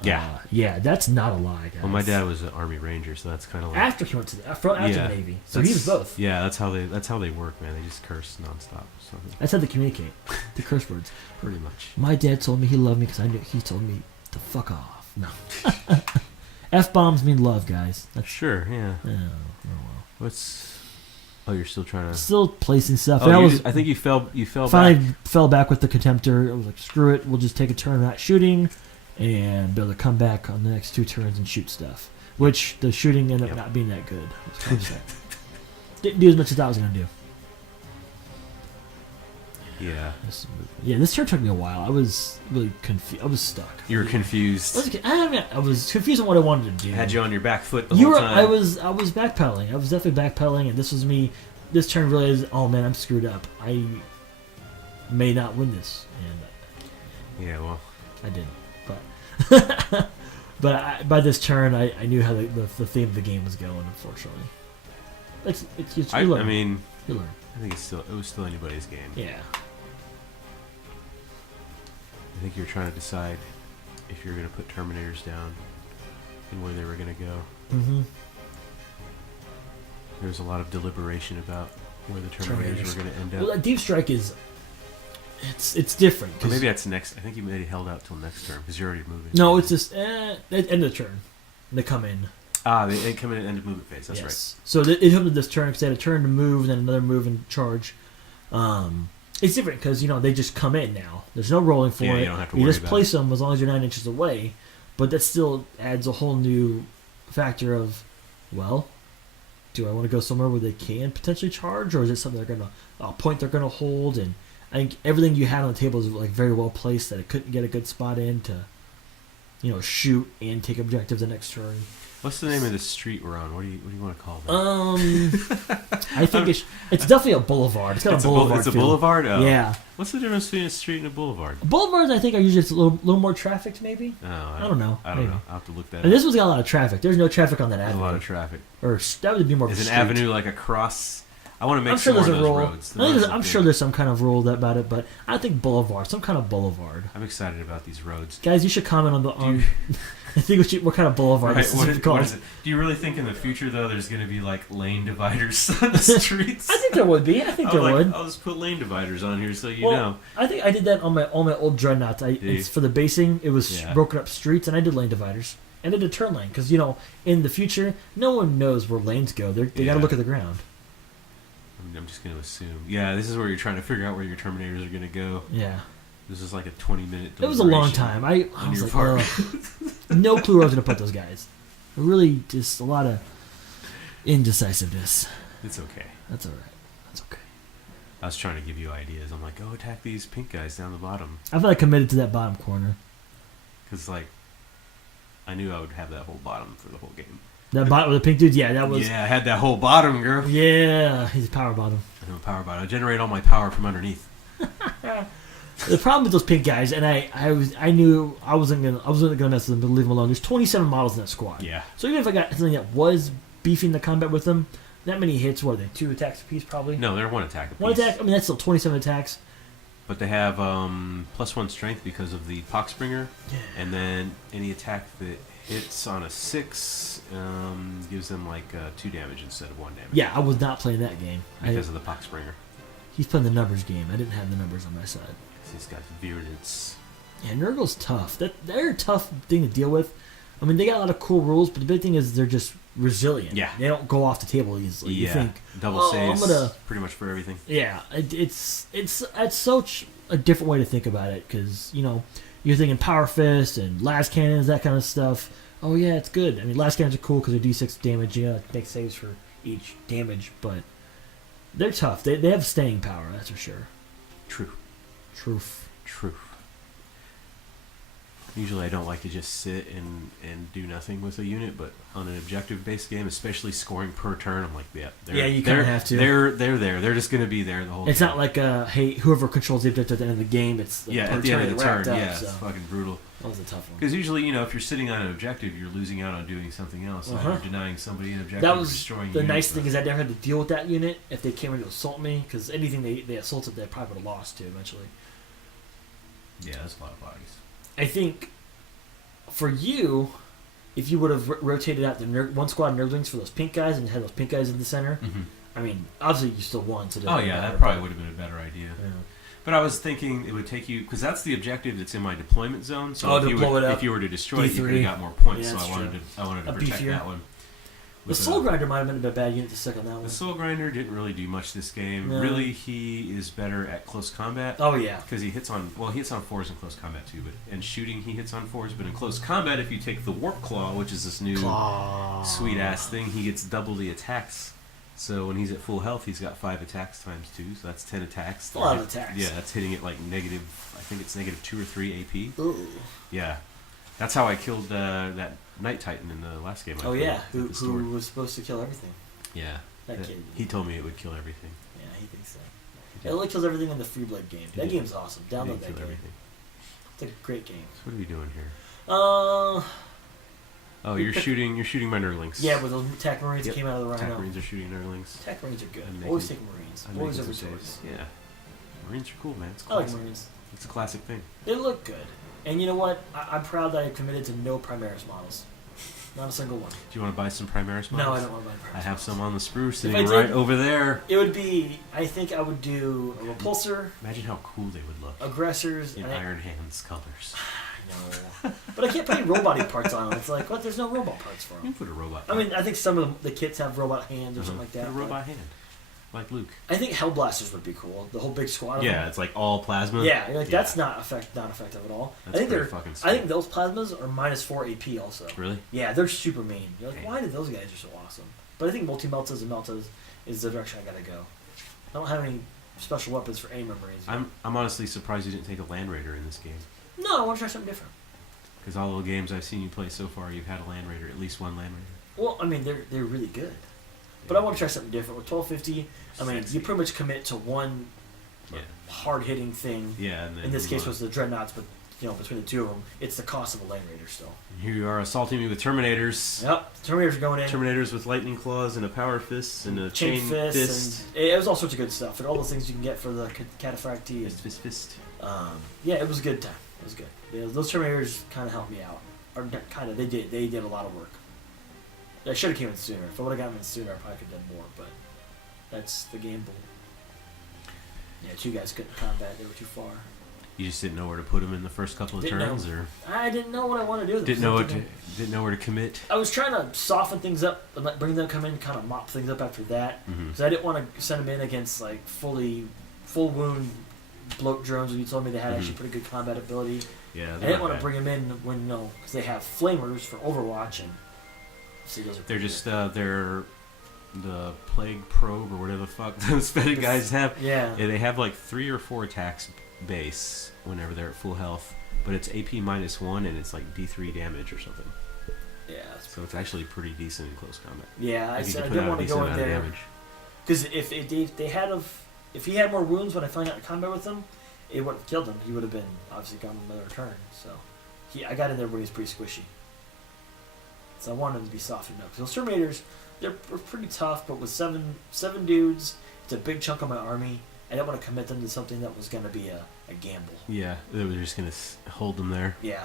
Yeah. Yeah, that's not a lie, guys. Well, my dad was an Army Ranger, so that's kind of like After he went to after Yeah. the Navy, so he was both. Yeah, that's how they work, man. They just curse nonstop. So That's how they communicate. The curse words. pretty much. My dad told me he loved me because I knew he told me to fuck off. No. F bombs mean love, guys. That's Sure. Yeah. well. What's? Oh, you're still trying to. Still placing stuff. Oh, And I think you fell. You fell finally back. fell back with the contemptor. I was like, screw it. We'll just take a turn not shooting and be able to come back on the next 2 turns and shoot stuff. Which the shooting ended up Yep. not being that good. I was pretty sad. Didn't do as much as I was going to do. Yeah. This turn took me a while. I was really confused. I was stuck. You were confused. I was confused on what I wanted to do. Had you on your back foot the You whole were. time. I was backpedaling. I was definitely backpedaling, and this was me. This turn realized, oh man, I'm screwed up. I may not win this, and Yeah. Well. I didn't. But by this turn, I knew how the theme of the game was going. Unfortunately, it's I you learn. mean, You learn. I think it was still anybody's game. Yeah. I think you're trying to decide if you're going to put Terminators down and where they were going to go. Mm-hmm. There was a lot of deliberation about where the Terminators were going to end up. Well, Deep Strike is. It's different. Or 'cause- maybe that's next. I think you maybe held out till next turn because you're already moving. no, it's just end of the turn. They come in. They come in at end of movement phase. That's Yes. So it happened this turn because they had a turn to move, then another move and charge. It's different because they just come in now. There's no rolling for Yeah, it. you don't have to You worry just about place them as long as you're 9 inches away. But that still adds a whole new factor of, well, do I want to go somewhere where they can potentially charge, or is it something they're gonna a point they're gonna hold? And I think everything you had on the table is like very well placed that it couldn't get a good spot in to, shoot and take objective the next turn. What's the name of the street we're on? What do you want to call that? I think it's definitely a boulevard. It's got It's a boulevard. It's a feel. boulevard. Oh. Yeah, What's the difference between a street and a boulevard? boulevards I think are usually just a little more trafficked maybe. Oh, I don't know. I don't Maybe. know. I'll have to look that And up. this one's got a lot of traffic. There's no traffic on that There's a avenue. lot of traffic. Or that would be more. of Is a an street. avenue like a cross? I want to make I'm sure some there's more a of those rule. roads. I think I'm sure there's some kind of rule about it, but I think boulevard, some kind of boulevard. I'm excited about these roads. Guys, you should comment on the on. I think what kind of boulevard Right, this what is is, called. what is it? Do you really think in the future though there's going to be like lane dividers on the streets? I think there would be. I think there would. I'll just put lane dividers on here so you Well, know. I think I did that on my old dreadnoughts. you? It's for the basing. It was Yeah. broken up streets, and I did lane dividers. and then a turn lane because in the future no one knows where lanes go. They got to Yeah. look at the ground. I'm just going to assume. Yeah, this is where you're trying to figure out where your Terminators are going to go. Yeah, This is like a 20-minute. it was a long time. I on was your like, part. no clue where I was going to put those guys. Really, just a lot of indecisiveness. It's okay. That's all right. That's okay. I was trying to give you ideas. I'm like, oh, attack these pink guys down the bottom. I feel like committed to that bottom corner. Because, like, I knew I would have that whole bottom for the whole game. That bottom with the pink dudes, yeah, that was. Yeah, I had that whole bottom, girl. Yeah, he's a power bottom. I know power bottom. I generate all my power from underneath. The problem with those pink guys, and I knew I wasn't gonna mess with them, but leave them alone. There's 27 models in that squad. Yeah. So even if I got something that was beefing the combat with them, that many hits, what are they? 2 attacks apiece, probably. No, they're one attack apiece. One attack. I mean, that's still 27 attacks. But they have +1 strength because of the Poxbringer. Yeah. And then any attack that hits on a 6 gives them like 2 damage instead of 1 damage. Yeah, I was not playing that game. Because of the Poxbringer. He's playing the numbers game. I didn't have the numbers on my side. He's got virulence. Yeah, Nurgle's tough. They're a tough thing to deal with. I mean, they got a lot of cool rules, but the big thing is they're just resilient. Yeah. They don't go off the table easily. Yeah. You think, Double oh, saves I'm gonna. pretty much for everything. Yeah, it's such a different way to think about it because you're thinking power fist and last cannons, that kind of stuff. Oh yeah, it's good. I mean, last cannons are cool because they're d6 damage. Make saves for each damage, but they're tough. They have staying power, that's for sure. True. Truth. Usually I don't like to just sit and do nothing with a unit, but on an objective-based game, especially scoring per turn, I'm like, Yeah, you kinda have to. They're there. They're just going to be there the whole It's game. not like hey, whoever controls the objective at the end of the game, it's Yeah, per at the end turn of the wrapped turn. up, Yeah, so it's fucking brutal. that was a tough one. Because usually, if you're sitting on an objective, you're losing out on doing something else. Uh-huh. You're denying somebody an objective. That or was destroying the units. nice thing is I never had to deal with that unit if they came in to assault me because anything they assaulted they probably would have lost to eventually. Yeah, that's a lot of bodies. I think for you, if you would have rotated out the one squad Nerdlings for those pink guys and had those pink guys in the center, Mm-hmm. I mean, obviously you still won. So it Oh doesn't yeah, matter, that probably but- would have been a better idea. Yeah. But I was thinking it would take you because that's the objective that's in my deployment zone. So Oh, if to you blow would, it up. if you were to destroy it, you D3. could have got more points. Yeah, so that's I wanted to A protect beefier. that one. The With Soul Grinder might have been a bad unit to stick on that one. The Soul Grinder didn't really do much this game. No. Really, he is better at close combat Oh yeah. because he hits on 4s in close combat too. But in shooting, he hits on 4s. But in close combat, if you take the Warp Claw, which is this new Claw. sweet ass thing, he gets double the attacks. So when he's at full health, he's got 5 attacks times 2, so that's 10 attacks. A lot of attacks. Yeah, that's hitting it like negative. I think it's negative 2 or 3 AP. Ooh. Yeah, that's how I killed that Night Titan in the last game. I Oh played yeah, at who the store. was supposed to kill everything? Yeah, That kid. he told me it would kill everything. Yeah, he thinks so. It only kills everything in the Freeblade game. He That did. game's awesome. He Download did that kill game. everything. It's a great game. So what are we doing here? Uh, Oh, We you're picked- shooting my Nurglings. yeah, with those attack marines Yep. that came out of the Attack Rhino. Marines are shooting Nurglings. Attack marines are good. I'm Always making- take marines. I'm Always making over some toys. saves. Yeah, Marines are cool, man. It's I like classic. marines. It's a classic thing. They look good. And you know what? I'm proud that I committed to no Primaris models. Not a single one. Do you want to buy some Primaris models? No, I don't want to buy Primaris. I have some on the sprue I sitting did- right over there. It would be. I think I would do a repulsor, Imagine how cool they would look aggressors, in and Iron Hands colors. No. But I can't put any robot parts on them. It's like, what? There's no robot parts for You them. can put a robot. I mean, I think some of the kits have robot hands or something like that. Put a but robot hand, like Luke. I think Hellblasters would be cool. The whole big squad. of Yeah, them. it's like all plasma. Yeah, you're like Yeah. that's not effective at all. That's I think pretty they're. fucking I sweet. think those plasmas are -4 AP also. Really? Yeah, they're super mean. You're like, Hey. why did those guys are so awesome? But I think multi-meltas and meltas is the direction I gotta go. I don't have any special weapons for any memories. I'm honestly surprised you didn't take a Land Raider in this game. No, I want to try something different. Because all the games I've seen you play so far, you've had a Land Raider, at least one Land Raider. Well, I mean, they're really good. But I want to try something different. With 1250, I mean, Sexy. you pretty much commit to one Yeah. hard-hitting thing. Yeah, and then In this move case, on. was the Dreadnoughts, but between the two of them, it's the cost of a Land Raider still. Here you are assaulting me with Terminators. Yep, Terminators are going in. Terminators with lightning claws and a power fist and a Chain chain fist, and it was all sorts of good stuff, and all those things you can get for the Cataphracti. Fist. Yeah, it was a good time. It was good. Yeah, those Terminators kind of helped me out, or kind of they did. They did a lot of work. I should have came in sooner. If I would have gotten in sooner, I probably could have done more. But that's the gamble. Yeah, two guys couldn't combat. They were too far. You just didn't know where to put them in the first couple of Didn't turns, know. or I didn't know what I wanted to do with them. didn't know what to, didn't know where to commit. I was trying to soften things up and let bring them come in, kind of mop things up after that, Mm-hmm. because I didn't want to send them in against like full wound bloat drones. And you told me they had actually pretty good combat ability. Yeah, I they're didn't not want to bad. bring them in when because they have flamers for Overwatch, and see those are They're pretty just good. they're the plague probe or whatever the fuck those fetid guys have. Yeah. Yeah, they have like 3 or 4 attacks base whenever they're at full health, but it's AP -1 and it's like D3 damage or something. Yeah. So it's actually pretty decent in close combat. Yeah. I If you said I can put didn't out a want to decent go in amount of there damage. because if he had more wounds when I found out in combat with him, it wouldn't have killed him. He would have been obviously gone another turn. So I got in there when he was pretty squishy. So I wanted him to be softened up. 'Cause those Terminators, they're pretty tough, but with seven dudes, it's a big chunk of my army. I didn't want to commit them to something that was going to be a gamble. Yeah, they were just gonna hold them there. Yeah.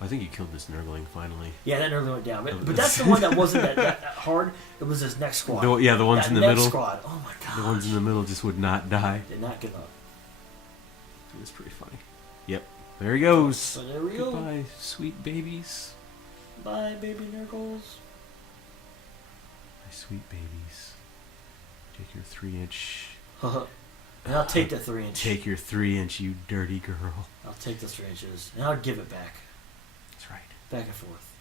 I think you killed this Nurgling finally. Yeah, that nearly went down. But that's the one that wasn't that hard. It was this next squad. The ones That in the next middle. squad. Oh my god. The ones in the middle just would not die. Did not give up. It's pretty funny. Yep. There he goes. So there we go. Goodbye, sweet babies. Bye, baby Nurgles. My sweet babies. Take your 3-inch. And I'll take the 3-inch. Take your 3-inch, you dirty girl. I'll take the 3 inches. And I'll give it back. That's right. Back and forth.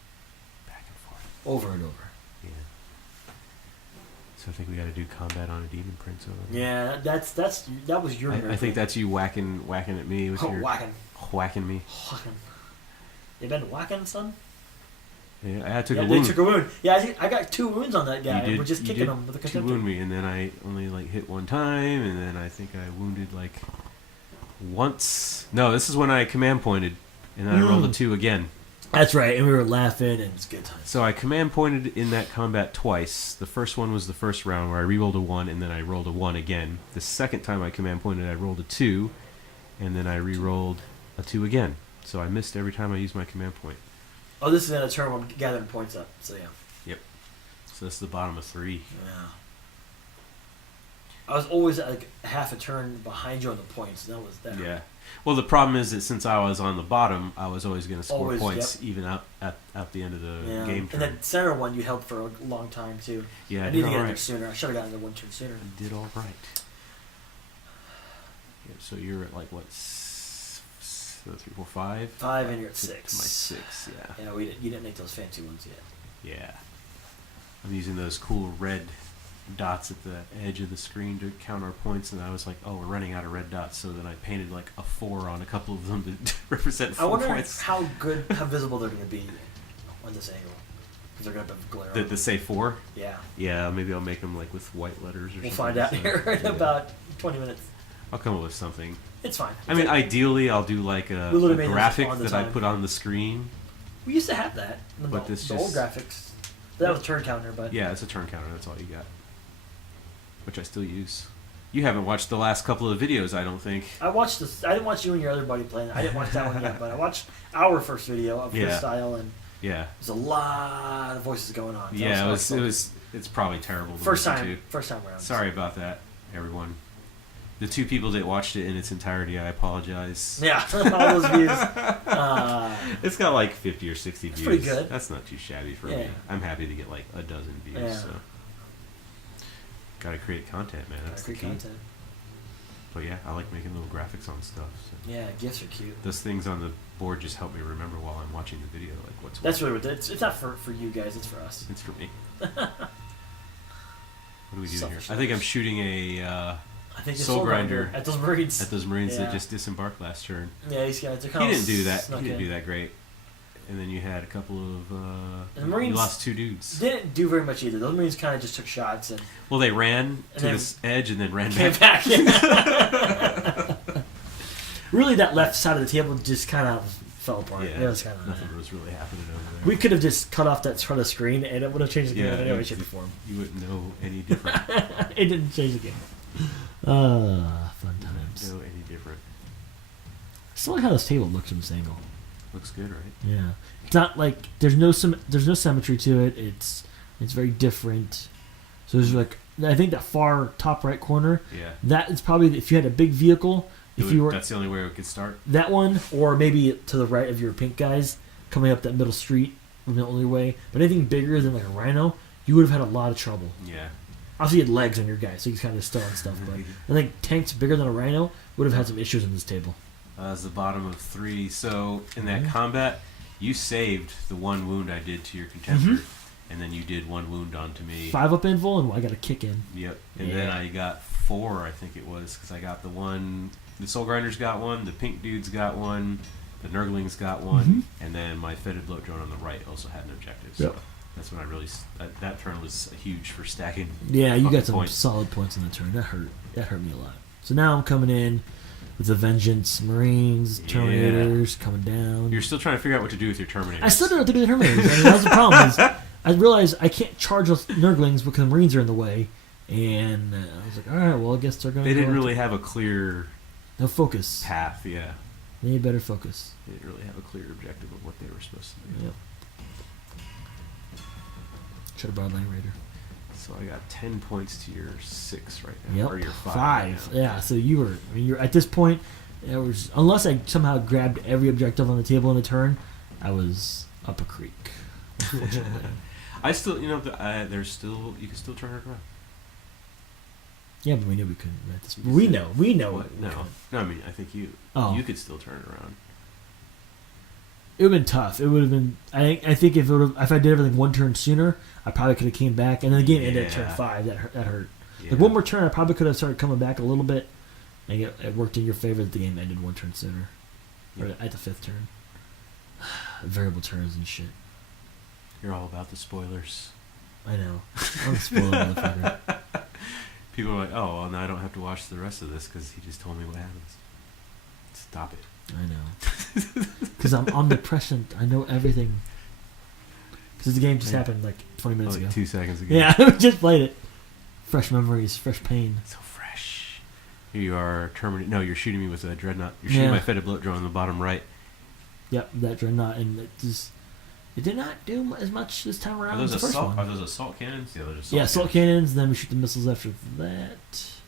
Back and forth. Over and over. Yeah. So I think we got to do combat on a demon prince over there. Yeah, that was your I think that's you whacking at me with your whacking. me. You been whacking, son? Yeah, I took Yeah, a they wound. took a wound. Yeah, I got 2 wounds on that guy. We're just you kicking did him with a 2 contemptor. wound me, and then I only like hit 1 time, and then I think I wounded like once. No, this is when I command pointed, and then I rolled a 2 again. That's right, and we were laughing, and it was a good time. So I command pointed in that combat twice. The first one was the first round where I re-rolled a 1, and then I rolled a 1 again. The second time I command pointed, I rolled a 2, and then I re-rolled a 2 again. So I missed every time I used my command point. Oh, this is in a turn where I'm gathering points up, so yeah. So this is the bottom of 3. Yeah. I was always like half a turn behind you on the points. That was that. Yeah. Well, the problem is that since I was on the bottom, I was always going to score Always, points even up at the end of the Yeah. game turn. And that center one you held for a long time too. Yeah, I I need did to get all in there right. sooner. I should have gotten there 1 turn sooner. You did all right. Yeah, so you're at like what? 3, 4, 5. 5 and you're at To 6. my 6. Yeah. Yeah, you didn't make those fancy ones yet. Yeah. I'm using those cool red dots at the edge of the screen to count our points, and I was like, oh, we're running out of red dots, so then I painted like a 4 on a couple of them to represent 4 I wonder points. how visible they're going to be on this angle. Because they're going to have glare on The them. say 4? Yeah. Yeah, maybe I'll make them like with white letters or something. We'll find out so- here in yeah. about 20 minutes. I'll come up with something. It's fine. I mean, ideally, I'll do like a We literally made this graphic on the that I time. put on the screen. We used to have that. But The this old just- graphics. That was a turn counter, but Yeah, it's a turn counter. That's all you got. Which I still use. You haven't watched the last couple of videos, I don't think. I watched this. I didn't watch you and your other buddy playing. I didn't watch that one yet, but I watched our first video of his Yeah. style, and Yeah. there's a lot of voices going on. So Yeah, was it's probably terrible to first listen time. to. First time around. Sorry about that, everyone. The 2 people that watched it in its entirety, I apologize. Yeah, all those views. It's got like 50 or 60 That's views. pretty good. That's not too shabby for Yeah. me. I'm happy to get like a dozen views. Yeah. So. Gotta create content, man. That's the Great key. content. But yeah, I like making little graphics on stuff. So. Yeah, gifs are cute. Those things on the board just help me remember while I'm watching the video, like what's That's what. really what it's not for you guys. It's for us. It's for me. What do we do here? Selfish I think I'm lovers. shooting a I think it's Soul Grinder at those Marines. at those Marines Yeah. that just disembarked last turn. Yeah, these guys. They're He kind of didn't do that. snuck He didn't in. do that great. And then you had a couple of. The You Marines lost 2 dudes. Didn't do very much either. Those Marines kind of just took shots and Well, they ran And to then this edge and then ran came back. back. Really, that left side of the table just kind of fell apart. Yeah, It was kind of. nothing was really happening over there. We could have just cut off that front of the screen, and it would have changed the game Yeah, in any way, it- shape, or form. You wouldn't know any different. It didn't change the game. Fun times. know any different. I still like how this table looks from this angle. Looks good, right? Yeah, it's not like there's no symmetry to it. It's very different. So there's like I think that far top right corner. Yeah. That is probably if you had a big vehicle, If you were That's the only way we could start. that one, or maybe to the right of your pink guys coming up that middle street, was the only way. But anything bigger than like a rhino, you would have had a lot of trouble. Yeah. Obviously, you had legs on your guy, so you kind of still on stuff. But I think tanks bigger than a rhino would have had some issues in this table. It's the bottom of 3. So in that Mhm. combat, you saved the 1 wound I did to your contemptor, and then you did 1 wound onto me. 5 up invul, and I got a kick in. Yep. And then Yeah. I got 4, I think it was, because I got the one. The Soul Grinders got 1. The pink dudes got 1. The Nurglings got 1, and then my fetid bloat drone on the right also had an objective. So Yep. that's when I really that turn was huge for stacking. Yeah, you fucking got some points. solid points on the turn. That hurt. That hurt me a lot. So now I'm coming in with the Vengeance, Marines, Terminators coming down. You're still trying to figure out what to do with your Terminators. I still don't know what to do with Terminators. I mean, that was the problem. Is I realized I can't charge those Nurglings because the Marines are in the way. And I was like, all right, well, I guess they're going to They didn't really have a clear No focus. path, yeah. They need better focus. They didn't really have a clear objective of what they were supposed to do. Yep. Should have brought Land Raider. So I got 10 points to your 6 right now. Yep. Or your 5. 5. Right now. Yeah, so you were, I mean, you're at this point, it was, unless I somehow grabbed every objective on the table in a turn, I was up a creek. Unfortunately. I still, there's still, you can still turn it around. Yeah, but we knew we couldn't at this You point. We said- know. We know. What? we No. couldn't. No, I mean, I think you could still turn it around. It would have been tough. It would have been. I think if I did everything one turn sooner, I probably could have came back. And then the game ended at turn Yeah. 5. That hurt. Yeah. Like one more turn, I probably could have started coming back a little bit. And it worked in your favor that the game ended one turn sooner, or Yeah. at the 5th turn. Variable turns and shit. You're all about the spoilers. I know. I'm a spoiled motherfucker. People are like, oh, well, now I don't have to watch the rest of this because he just told me what happens. Stop it. I know. Because I'm omnipresent. I know everything. Because the game just Yeah. happened like 20 minutes Like ago. 2 seconds ago. Yeah, I just played it. Fresh memories, fresh pain. So fresh. Here you are, terminating. No, you're shooting me with a dreadnought. You're shooting Yeah. my fetid bloat drone on the bottom right. Yep, that dreadnought, and it did not do as much this time around as the first one. Are those assault cannons? Yeah, those Yeah, assault cannons, then we shoot the missiles after that.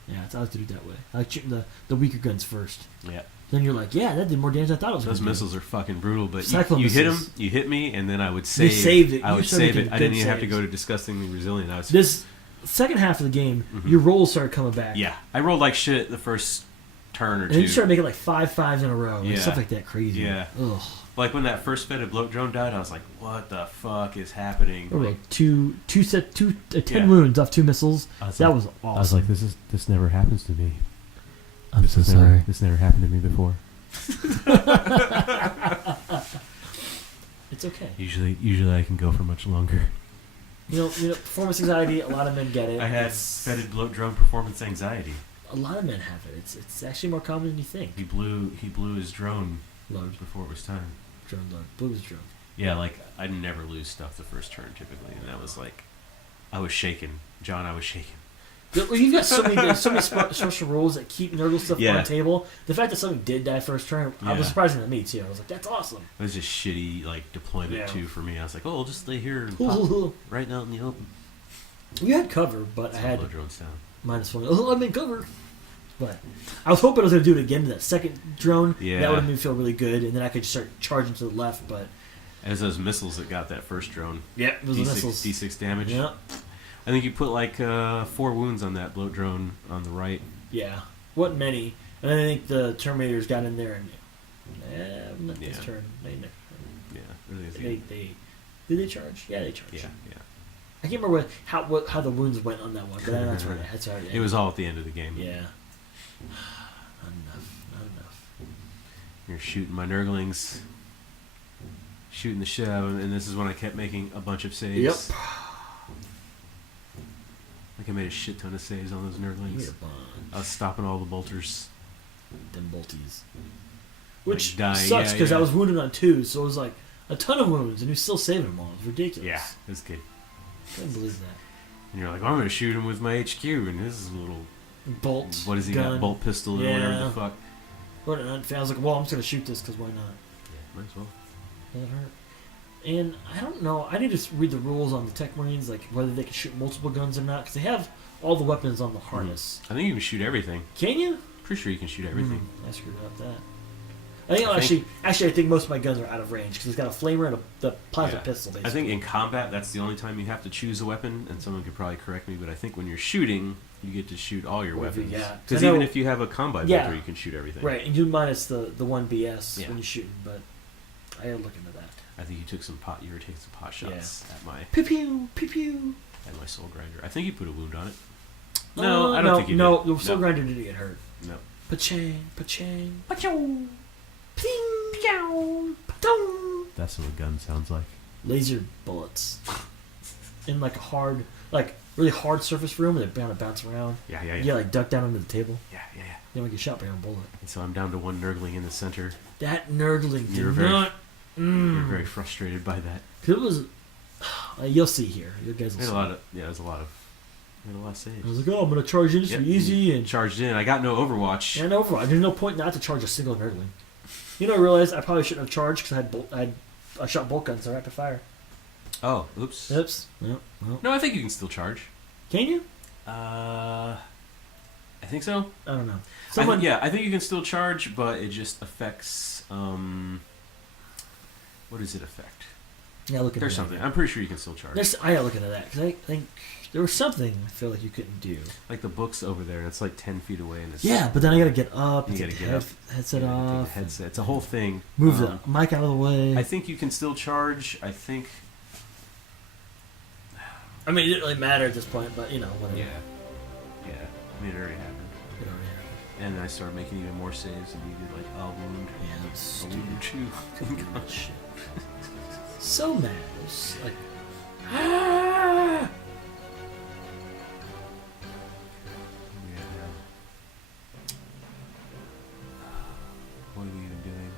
Yeah, I like to do it that way. I like shooting the weaker guns first. Yeah. Then you're like, yeah, that did more damage than I thought it was Those going to missiles are fucking brutal, but Cyclone you hit them, missiles. you hit me, and then I would You save. saved it. I You would started save it. making I didn't good even have to saves. go to disgustingly resilient. I was This second half of the game, Mhm. your rolls started coming back. yeah. I rolled like shit the first turn or And then you two. started making like 5-5s in a row. And Yeah. stuff like that crazy. Yeah. Ugh. Like when that first fetid bloat drone died, I was like, "What the fuck is happening?" There were Like, like 10 Yeah. wounds off 2 missiles. I was That like- was awesome. "This never happens to me. I'm so sorry. This never happened to me before." It's okay. Usually I can go for much longer. You know, performance anxiety. A lot of men get it. I had It's- fetid bloat drone performance anxiety. A lot of men have it. It's actually more common than you think. He blew his drone Load, before it was time. drone load, blue is drone. Yeah, like I'd never lose stuff the first turn typically, and that was like, I was shaking, John. I was shaking. Well, you've got so many special rules that keep Nurgle stuff Yeah. on the table. The fact that something did die first turn, I was Yeah. surprising to me too. I was like, that's awesome. It was just shitty like deployment Yeah. too for me. I was like, oh, I'll just stay here and pop right out in the open. You had cover, but I So had blow drones down. -1. Oh, I'm in cover. But I was hoping I was going to do it again to that second drone. Yeah. That would have made me feel really good, and then I could just start charging to the left. But As those missiles that got that first drone, yeah, those missiles. D6 damage. Yeah, I think you put like 4 wounds on that bloat drone on the right. yeah. Wasn't many, and I think the Terminators got in there and not this Yeah. turn. Yeah, really is good. They did they charge? Yeah, they charged. Yeah. I can't remember how the wounds went on that one, but that's right. That's right. It was all at the end of the game. Yeah. Not enough. You're shooting my Nurglings, shooting the shit out of them, and this is when I kept making a bunch of saves. Yep. Like I made a shit ton of saves on those You made Nurglings. a bunch. I was stopping all the bolters. Them bolties. Which dying, sucks yeah, because yeah. I was wounded on 2, so it was like a ton of wounds, and he was still saving them all. It was ridiculous. Yeah, it was good. Couldn't believe that. And you're like, well, I'm gonna shoot him with my HQ, and this is a little Bolt. what has he gun. got? Bolt pistol or Yeah. whatever the fuck. But I was like, well, I'm just gonna shoot this because why not? Yeah, might as well. Doesn't hurt. And I don't know. I need to read the rules on the Tech Marines, like whether they can shoot multiple guns or not, because they have all the weapons on the harness. I think you can shoot everything. Can you? Pretty sure you can shoot everything. I screwed up that. I think most of my guns are out of range because it's got a flamer and the plasma pistol. Basically, I think in combat that's the only time you have to choose a weapon, and someone could probably correct me, but I think when you're shooting, you get to shoot all your Whatever, weapons. yeah. Because even if you have a combat bolter, you can shoot everything. right, and you minus the one BS Yeah. when you're shooting, but I gotta look into that. I think you took some pot. You were taking some pot shots at my Pew pew pew pew. soul grinder. I think you put a wound on it. No, I don't think you no, did. the soul grinder didn't get hurt. No. Pa-chang, pa-chang, Pachow. ping, pew, pa-dong. That's what a gun sounds like. Laser bullets in like a hard, like really hard surface room, and they bounce around. Yeah, yeah, You yeah. gotta like duck down under the table. Yeah, yeah, yeah. You don't get shot by your own bullet. And so I'm down to one nurgling in the center. That nerdling did You're very- not. You're very frustrated by that. 'Cause it was. You'll see here. You guys will There's see. there's a lot of saves. I was like, oh, I'm gonna charge in. It's Yep, easy you and charged in. I got no Overwatch. and overall. There's no point not to charge a single nerdling. You know, I realized I probably shouldn't have charged because I shot bolt guns so rapid fire. Oh, oops. Oops. Well, No, I think you can still charge. can you? I think so. I don't know. I think you can still charge, but it just affects. What does it affect? Yeah, look at There's that. something. I'm pretty sure you can still charge. I gotta look into that because I think there was something I feel like you couldn't do. Like the book's over there, and it's like 10 feet away, and it's Yeah, but then I gotta get up. You and gotta take get the up. headset you gotta take off. the headset. It's a whole thing. Move the mic out of the way. I think you can still charge. I think. I mean, it didn't really matter at this point, but you know, whatever. Yeah. Yeah. I mean, it already happened. It already happened. And I started making even more saves, and you did like a wound, Yeah, that's a wound or two. stupid shit. So mad. It's like, Yeah. What are we even doing?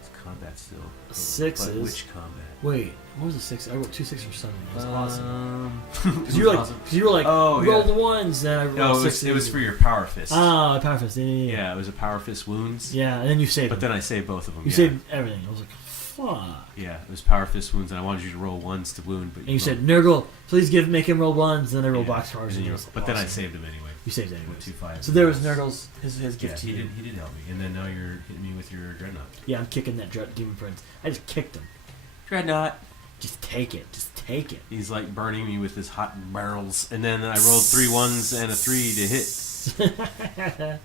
It's combat still. But Sixes. which combat? wait, what was the six? I wrote 2 6 for 7. It was awesome. Because Because you were like, Oh, roll yeah. the ones, then I rolled No, sixes. it was for your power fist. Ah, power fist. Yeah. Yeah, it was a power fist wounds. Yeah, and then you saved But them. then I saved both of them. You yeah. saved everything. I was like, fuck. Yeah, it was power fist wounds, and I wanted you to roll ones to wound, but And you said, Nurgle, please make him roll ones. Then I rolled box cars. and And you it was but then I awesome. saved him anyway. You saved it anyway. With 2 5s. So there was Nurgle's his Yeah, gift to he you. did help me, and then now you're hitting me with your dreadnought. Yeah, I'm kicking that demon prince. I just kicked him. Dreadnought. Just take it. Just take it. He's like burning me with his hot barrels, and then I rolled 3 1s and a 3 to hit,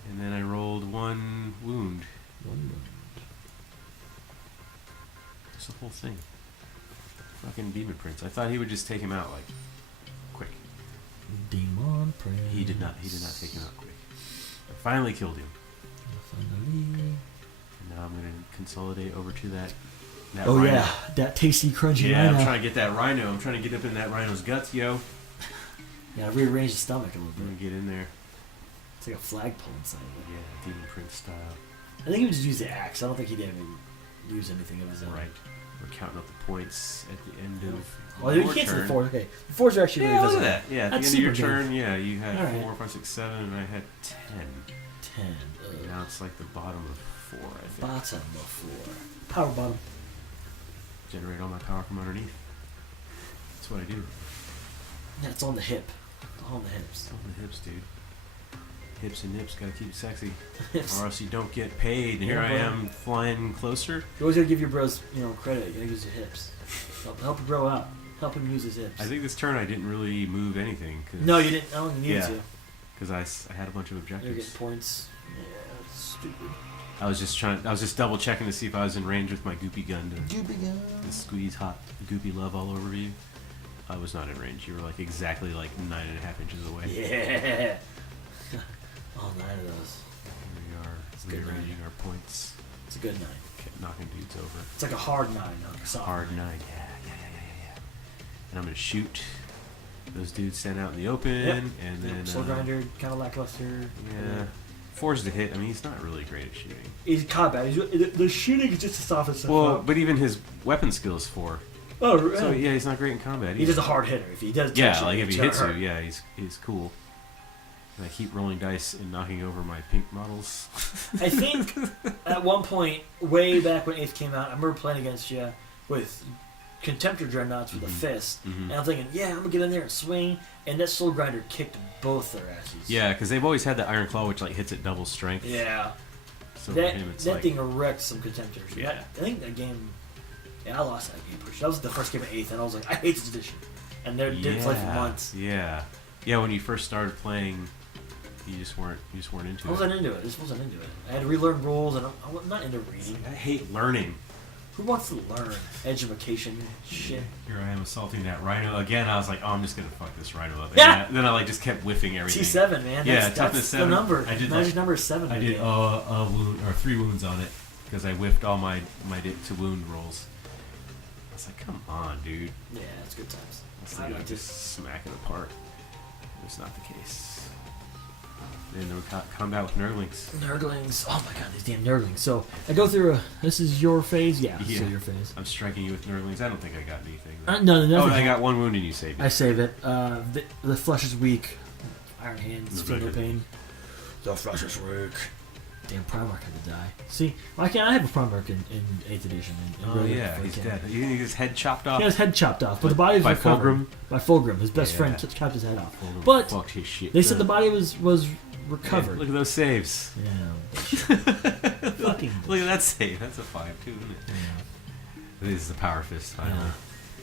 and then I rolled 1 wound. That's the whole thing. Fucking demon prince. I thought he would just take him out like quick. Demon prince. He did not. He did not take him out quick. I finally killed him, Finally. and now I'm gonna consolidate over to that. Oh rhino. yeah, that tasty crunchy Yeah, rhino. I'm trying to get that rhino. I'm trying to get up in that rhino's guts, yo. Yeah, rearrange the stomach a little I'm gonna bit. get in there. It's like a flagpole inside of it. Yeah, demon prince style. I think he would just use the axe. I don't think he didn't even use anything of his own. Right. We're counting up the points at the end of Well, you your can't see the turn. fours. Okay, the fours are actually Yeah, really look at visible. that. Yeah, at That's the end of your super good. turn, yeah, you had All right. 4, 5, 6, 7, and I had 10. 10. Now it's like the bottom of 4, I think. Bottom of 4. Power bottom. Generate all my power from underneath. That's what I do. Yeah, it's on the hip. On the hips. It's on the hips, dude. Hips and nips, gotta keep it sexy. Or else you don't get paid. And here Yeah, I bro. am flying closer. You always gotta give your bros, credit. You gotta use your hips. Help your bro out. Help him use his hips. I think this turn I didn't really move anything. Cause, No, you didn't. I don't think you needed Yeah. to. Because I had a bunch of You're objectives. getting points. Yeah, that's stupid. I was just double checking to see if I was in range with my goopy gun to squeeze hot goopy love all over you. I was not in range. You were like exactly like 9.5 inches away. Yeah. All 9 of those. Here we are It's a good rearranging nine. our points. It's a good 9. Kept knocking dudes over. It's like a hard 9, not a soft. Hard 9. Yeah. And I'm gonna shoot. Those dudes stand out in the open, Yep. and then Soul grinder, kind of lackluster. yeah, 4's the hit. I mean, he's not really great at shooting. He's combat. The shooting is just to soften stuff Well, up. but even his weapon skill is 4. Oh, So right. yeah, he's not great in combat. He's just a hard hitter. If he does touch Yeah, you, like if it's he gonna hits you, hurt. yeah, he's cool. And I keep rolling dice and knocking over my pink models. I think at one point, way back when 8th came out, I remember playing against you with Contemptor Dreadnoughts with a fist. Mhm. And I'm thinking, yeah, I'm going to get in there and swing. And that Soul Grinder kicked both their asses. Yeah, because they've always had the Iron Claw, which like hits at double strength. Yeah. So for him, it's That like, thing wrecked some Contemptors. Yeah. I think that game... Yeah, I lost that game. That was the first game of 8th, and I was like, I hate this edition. And they didn't play for months. Yeah, yeah. When you first started playing, you just weren't into I it. wasn't into it. I just wasn't into it. I had to relearn rules, and I'm not into reading. I hate learning. Who wants to learn education shit? Here I am assaulting that rhino again. I was like, oh, I'm just gonna fuck this rhino up. And Yeah. then I like just kept whiffing everything. T7, man. Yeah, That's toughness the 7. number. I did Magic like- number is 7. I in the did game. a wound or 3 wounds on it because I whiffed all my to wound rolls. I was like, come on, dude. Yeah, it's good times. Let's I think I like just smack it apart. It's not the case. Then we combat with Nurglings. Nurglings. Oh my god, these damn Nurglings. So I go through this is your phase? Yeah, Yeah. so your phase. I'm striking you with Nurglings. I don't think I got anything. No, Oh, nothing. I got 1 wound and you saved I it. save it. The flesh is weak. Iron Hands, The feel no Vicar. pain. The flesh is weak. Damn, Primarch had to die. See, why can't I have a Primarch in 8th edition? In Oh Rogue yeah, if I he's can? dead. He had his head chopped off. He had his head chopped off, but the body was By recovered. Fulgrim? By Fulgrim, his best Yeah. friend chopped his head off. Fulgrim But fucked his shit. they said the up. body was recovered. Look at those saves. Yeah. Fucking. Look at that save. That's a 5 too, isn't it? Yeah. This is the Power Fist finally. Yeah.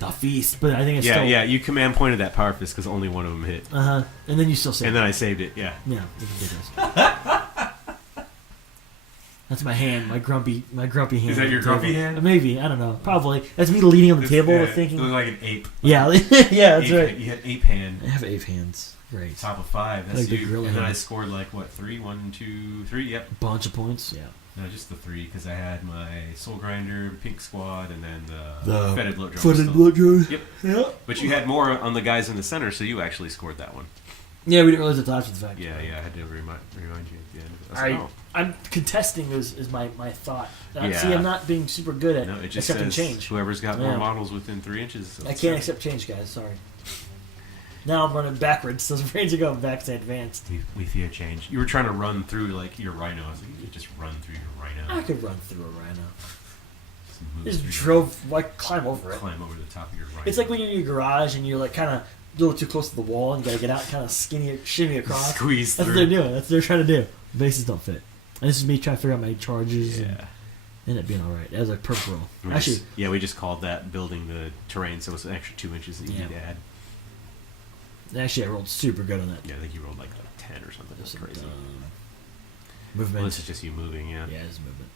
The feast, but I think it's Yeah, still. yeah. You command pointed that Power Fist because only one of them hit, And then you still say. and then I saved it. Yeah. Yeah, it's ridiculous. That's my hand, my grumpy hand. Is that your on the grumpy table. hand? Maybe, I don't know. Probably. That's me leaning on the table Yeah, thinking. You look like an ape. Yeah, yeah, that's Ape- right. You had ape hand. I have 8 hands. Great. Top of 5. That's Like the you. gorilla And then I hand. scored like what 3? 1, 2, 3. Yep. Bunch of points. Yeah. No, just the 3 because I had my Soul Grinder, Pink Squad, and then the The Fetid Bloat Drum. Footed still. blood drone. Yep. Yeah. But you had more on the guys in the center, so you actually scored that one. Yeah, we didn't realize the after the fact. Yeah, yeah. I had to remind you at the end of it. I was All right. like, oh. I'm contesting is my thought. Yeah. See, I'm not being super good at No, it just accepting says change. whoever's got Yeah. more models within 3 inches. So I it's can't seven. accept change, guys. Sorry. Now I'm running backwards. Those brains are going back to advanced. We fear change. You were trying to run through like your rhino. I was like, you could just run through your I rhino. could run through a rhino. Just move Just through drove, like, climb over it. climb over the top of your rhino. It's like when you're in your garage and you're like kind of a little too close to the wall and you gotta get out, kind of shimmy across. squeeze That's through. what they're doing. That's what they're trying to do. Bases don't fit. And this is me trying to figure out my charges and Yeah. end up being all right. That was like perfect roll. We Actually, just- yeah, we just called that building the terrain, so it's an extra 2 inches that you Yeah. need to add. I rolled super good on that. Yeah, I think you rolled like 10 or something. That's Some crazy. movement. Well, this is just you moving, yeah. Yeah, it's movement.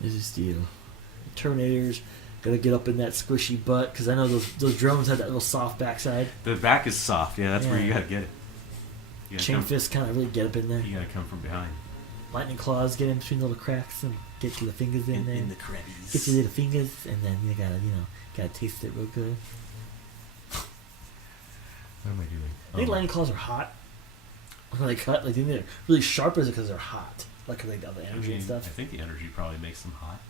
This is steel. Terminators gotta get up in that squishy butt because I know those drones have that little soft backside. The back is soft. Yeah, that's where you Yeah. gotta get it. You gotta, Chain come, fists kind of really get up in there. you gotta come from behind. Lightning claws get in between the little cracks and get your fingers in there. the crevice. Get your little fingers and then you gotta taste it real good. What am I doing? I think lightning claws are hot when they cut. Like, they're really sharp, or is it because they're hot? Like, 'cause they got the energy and I stuff. think the energy probably makes them hot.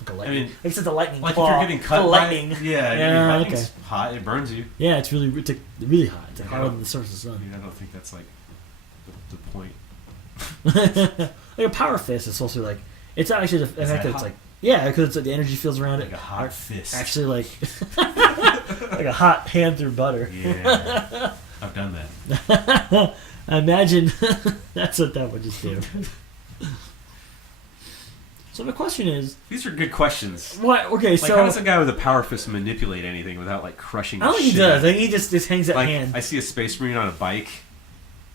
Like a lightning. mean, except the lightning Like claw. if you're getting cut the by lightning. yeah, Yeah, lightning's okay. hot. It burns you. Yeah, it's really really hot. It's like Yeah. hotter than the surface of the I sun. mean, I don't think that's like the point. Like a power fist is supposed to be like. It's not actually the fact that that it's hot? like. Yeah, because it's like the energy feels around Like it. a hot fist. Actually, like like a hot hand through butter. Yeah, I've done that. I imagine that's what that would just do. So the question is, These are good questions. what? Okay, Like, so how does a guy with a power fist manipulate anything without like crushing? I don't the think he shit does. out I of think he just hangs that Like hand. I see a space marine on a bike,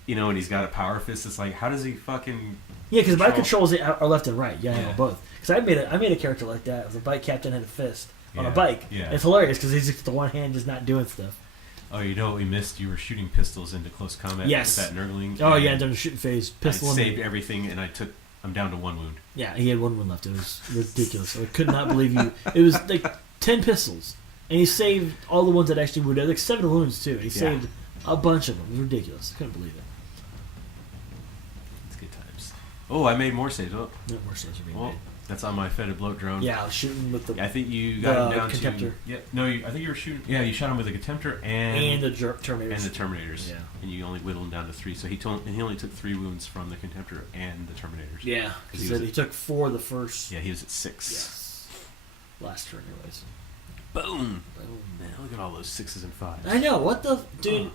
and he's got a power fist. It's like, how does he fucking? Yeah, because bike control- controls are left and right. You gotta Yeah. have both. Because I made a character like that. The bike captain had a fist on a Yeah, bike. yeah. And it's hilarious because he's just the one hand just not doing stuff. Oh, you know what we missed? You were shooting pistols into close combat. Yes. With that Nurgling. Oh and yeah, during the shooting phase, pistol. I in saved the- everything, and I'm down to 1 wound. Yeah, he had one left. It was ridiculous. I could not believe you. It was like 10 pistols, and he saved all the ones that actually wounded. Like 7 wounds too. He saved a bunch of them. It was ridiculous. I couldn't believe it. It's good times. Oh, I made more saves. Oh, No more saves are being well, made. that's on my Fetid Bloat drone. Yeah, I was shooting with the I think you got him The down Contemptor. to. Yeah, no, I think you were shooting. Yeah, you shot him with a Contemptor and and the Terminators. and the Terminators. Yeah. And you only whittled him down to 3. So he only took 3 wounds from the Contemptor and the Terminators. Yeah, 'Cause he he said was he took 4 the first. Yeah, he was at 6. Yes. Last turn, anyways. Boom. Man, look at all those 6s and 5s. I know what the dude.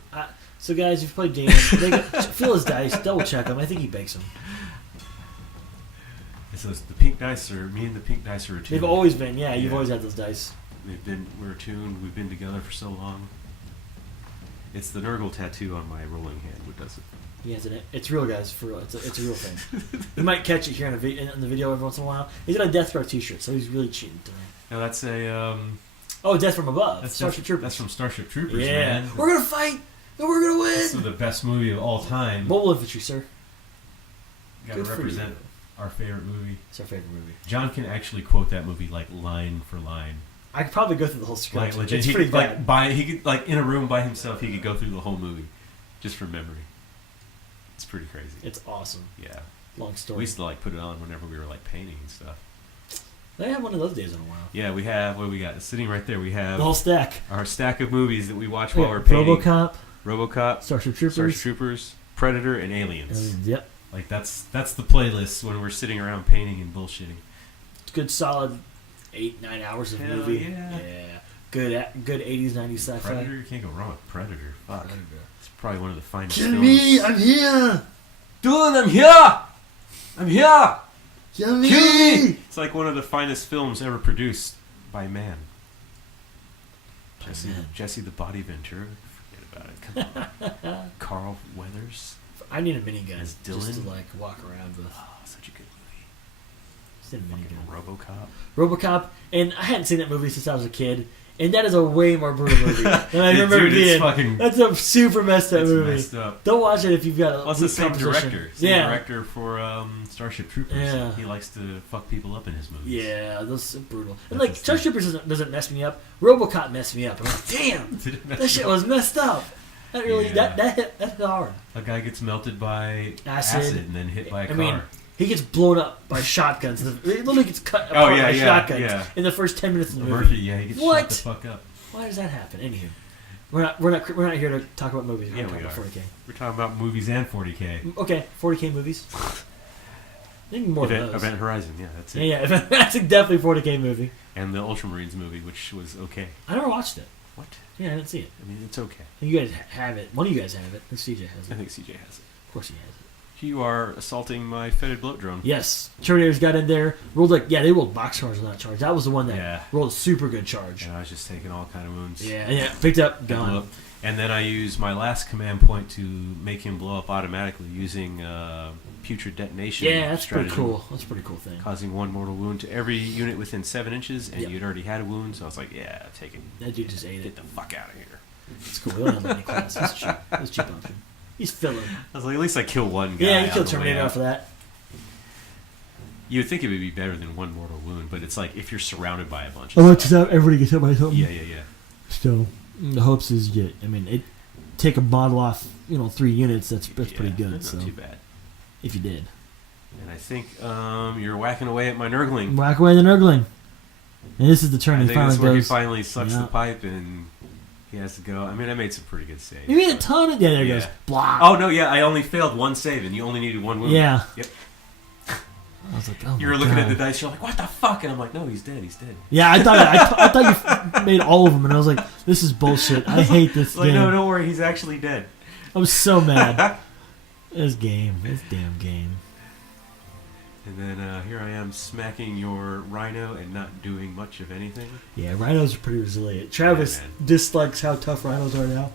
So guys, you've played Damon. Feel his dice. Double check them. I think he bakes them. So the pink dice are me and the pink dice are attuned. They've always been. Yeah, you've Yeah. always had those dice. We're attuned. We've been together for so long. It's the Nurgle tattoo on my rolling hand what does it. He has it. It's real, guys. For real. It's a real thing. You might catch it here in the video every once in a while. He's got a Death Star T-shirt, so he's really cheating tonight. Now that's a Oh, Death from Above. that's Starship Troopers. That's from Starship Troopers. Yeah, Man. we're gonna fight and we're gonna This is win. the best movie of all time. Mobile Infantry, sir. Got to Good for represent you. our favorite movie. It's our favorite movie. John can actually quote that movie like line for line. I could probably go through the whole script. Like legit, It's he pretty could, bad. he could like in a room by himself. He could go through the whole movie, just from memory. It's pretty crazy. It's awesome. Yeah, Long we story. used to like put it on whenever we were like painting and stuff. They have one of those days in a while. Yeah, we have what do we got sitting right there. We have The whole stack. our stack of movies that we watch while we're painting. RoboCop, RoboCop, Starship Troopers. Starship Troopers, Predator, and Aliens. Yep. Like that's the playlist when we're sitting around painting and bullshitting. Good solid 8-9 hours of Hell movie. yeah. Good 80s 90s sci-fi. Predator, you can't go wrong with Predator. Fuck, it's probably one of the finest Kill films. me! I'm here! Dude, I'm here! I'm here! Kill me! Kill me! It's like one of the finest films ever produced by man. Jesse the Body Ventura. Forget about it. Come on. Carl Weathers. I need a minigun As just to Dylan? like walk around with. Oh, such a good movie. Just need a Fucking minigun. RoboCop. RoboCop, and I hadn't seen that movie since I was a kid, and that is a way more brutal movie than I Yeah, remember dude, it's being. fucking- That's a super messed up It's movie. messed up. Don't watch it if you've got a. Well, it's the weak same composition. director. Same Yeah. director for Starship Troopers. Yeah. He likes to fuck people up in his movies. Yeah, those are brutal. And That's like his Starship Troopers doesn't mess me up. RoboCop messed me up. I'm like, damn, that shit was messed up. That really Yeah. that hit hard. A guy gets melted by Acid. and then hit by a I car. mean, he gets blown up by shotguns. He literally gets cut Oh, apart yeah, by yeah, shotguns yeah. in the first 10 minutes of the movie. Murphy, yeah, he gets What? shot the fuck up. Why does that happen? Anywho, we're not here to talk about movies. We're Yeah, talking we about are. 40K. We're talking about movies and 40K. Okay, 40K movies. Maybe more than those. Event Horizon, yeah, that's it. Yeah, that's definitely a 40K movie. And the Ultramarines movie, which was okay. I never watched it. What? Yeah, I didn't see it. I mean, it's okay. You guys have it. One of you guys have it. I think CJ has I it. think CJ has it. Of course he has it. You are assaulting my fetid bloat drone. Yes, Terminators got in there. Rolled they rolled box charge on that charge. That was the one that Yeah. rolled a super good charge. And I was just taking all kind of wounds. Yeah, picked up, Blew gone. up. And then I used my last command point to make him blow up automatically using putrid detonation. Yeah, that's strategy, pretty cool. That's a pretty cool thing. Causing 1 mortal wound to every unit within 7 inches, and Yep. you'd already had a wound, so I was like, yeah, take it. That dude just ate Get it. the fuck out of here. It's cool. We don't have any class. It's cheap. It's cheap option. He's filling. I was like, at least I kill one guy. Yeah, you on killed the way Terminator out. off of that. You would think it would be better than 1 mortal wound, but it's like if you're surrounded by a bunch How of much stuff. is that? Everybody gets hit by something. Yeah, yeah, yeah. Still, the hopes is you. I mean, take a model off. 3 units. That's pretty Yeah, good. That's So not too bad. if you did, And I think you're whacking away at my Nurgling. whack away the Nurgling. And this is the turn I he think that's finally where he goes. finally sucks Yeah. the pipe and he has to go. I mean, I made some pretty good saves. You made a ton of. Yeah, there it Yeah. goes. Blah. Oh, no, yeah, I only failed 1 save and you only needed 1 wound. Yeah. Yep. I was like, oh You were my looking at God. the dice, you're like, what the fuck? And I'm like, no, he's dead, he's dead. Yeah, I thought you made all of them, and I was like, this is bullshit. I hate this It's like, game. no, don't worry, he's actually dead. I'm so mad. This damn game. And then here I am smacking your rhino and not doing much of anything. Yeah, rhinos are pretty resilient. Travis man. dislikes how tough rhinos are now.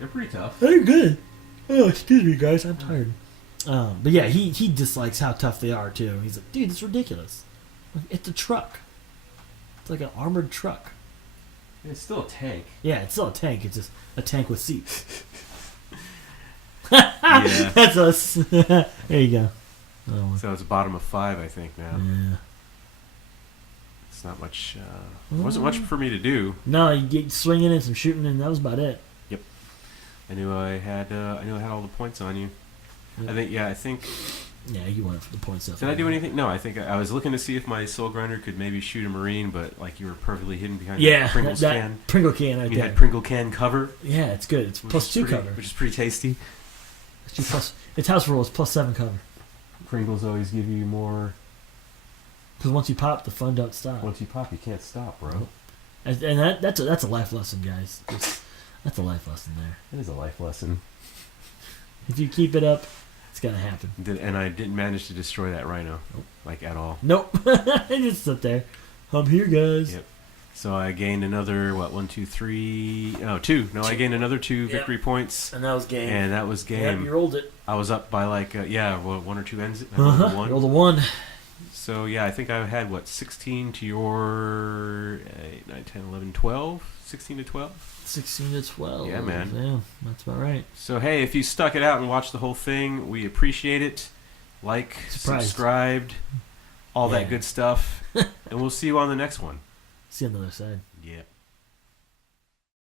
They're pretty tough. They're good. Oh, excuse me, guys. I'm tired. But yeah, he dislikes how tough they are too. He's like, dude, it's ridiculous. Like, it's a truck. It's like an armored truck. It's still a tank. Yeah, it's still a tank. It's just a tank with seats. Yeah. That's us. There you go. Oh, So it's bottom of 5, I think, now. yeah. It's not much, wasn't much for me to do. No, you get swinging and some shooting, and that was about it. I knew I had all the points on you. Yep. I think, Yeah, you went for the point stuff. did I do anything? No, I think I was looking to see if my Soul Grinder could maybe shoot a Marine, but like you were perfectly hidden behind Yeah, that Pringles that can. Pringle can right You there. had Pringle can cover. Yeah, it's good. It's which plus is 2 pretty- cover. Which is pretty tasty. It's house rules plus 7 cover. Pringles always give you more. Because once you pop, the fun don't stop. Once you pop, you can't stop, bro. And that's a life lesson, guys. That's a life lesson there. It is a life lesson. If you keep it up, it's gonna happen. And I didn't manage to destroy that rhino, Nope. like at all. Nope. I just sit there. I'm here, guys. Yep. So I gained another two. No, I gained another 2 Yep. victory points, And that was game. and that was Yep, game. you rolled it. I was up by like 1 or 2 ends. I rolled a one. Rolled a 1. So yeah, I think I had 16 to your 8, 9, 10, 11, 12, 16 to 12. 16 to 12. Yeah, man. Yeah, that's about right. So hey, if you stuck it out and watched the whole thing, we appreciate it. Like, Surprised. subscribed, all Yeah. that good stuff, and we'll see you on the next one. See you on the other side. Yeah.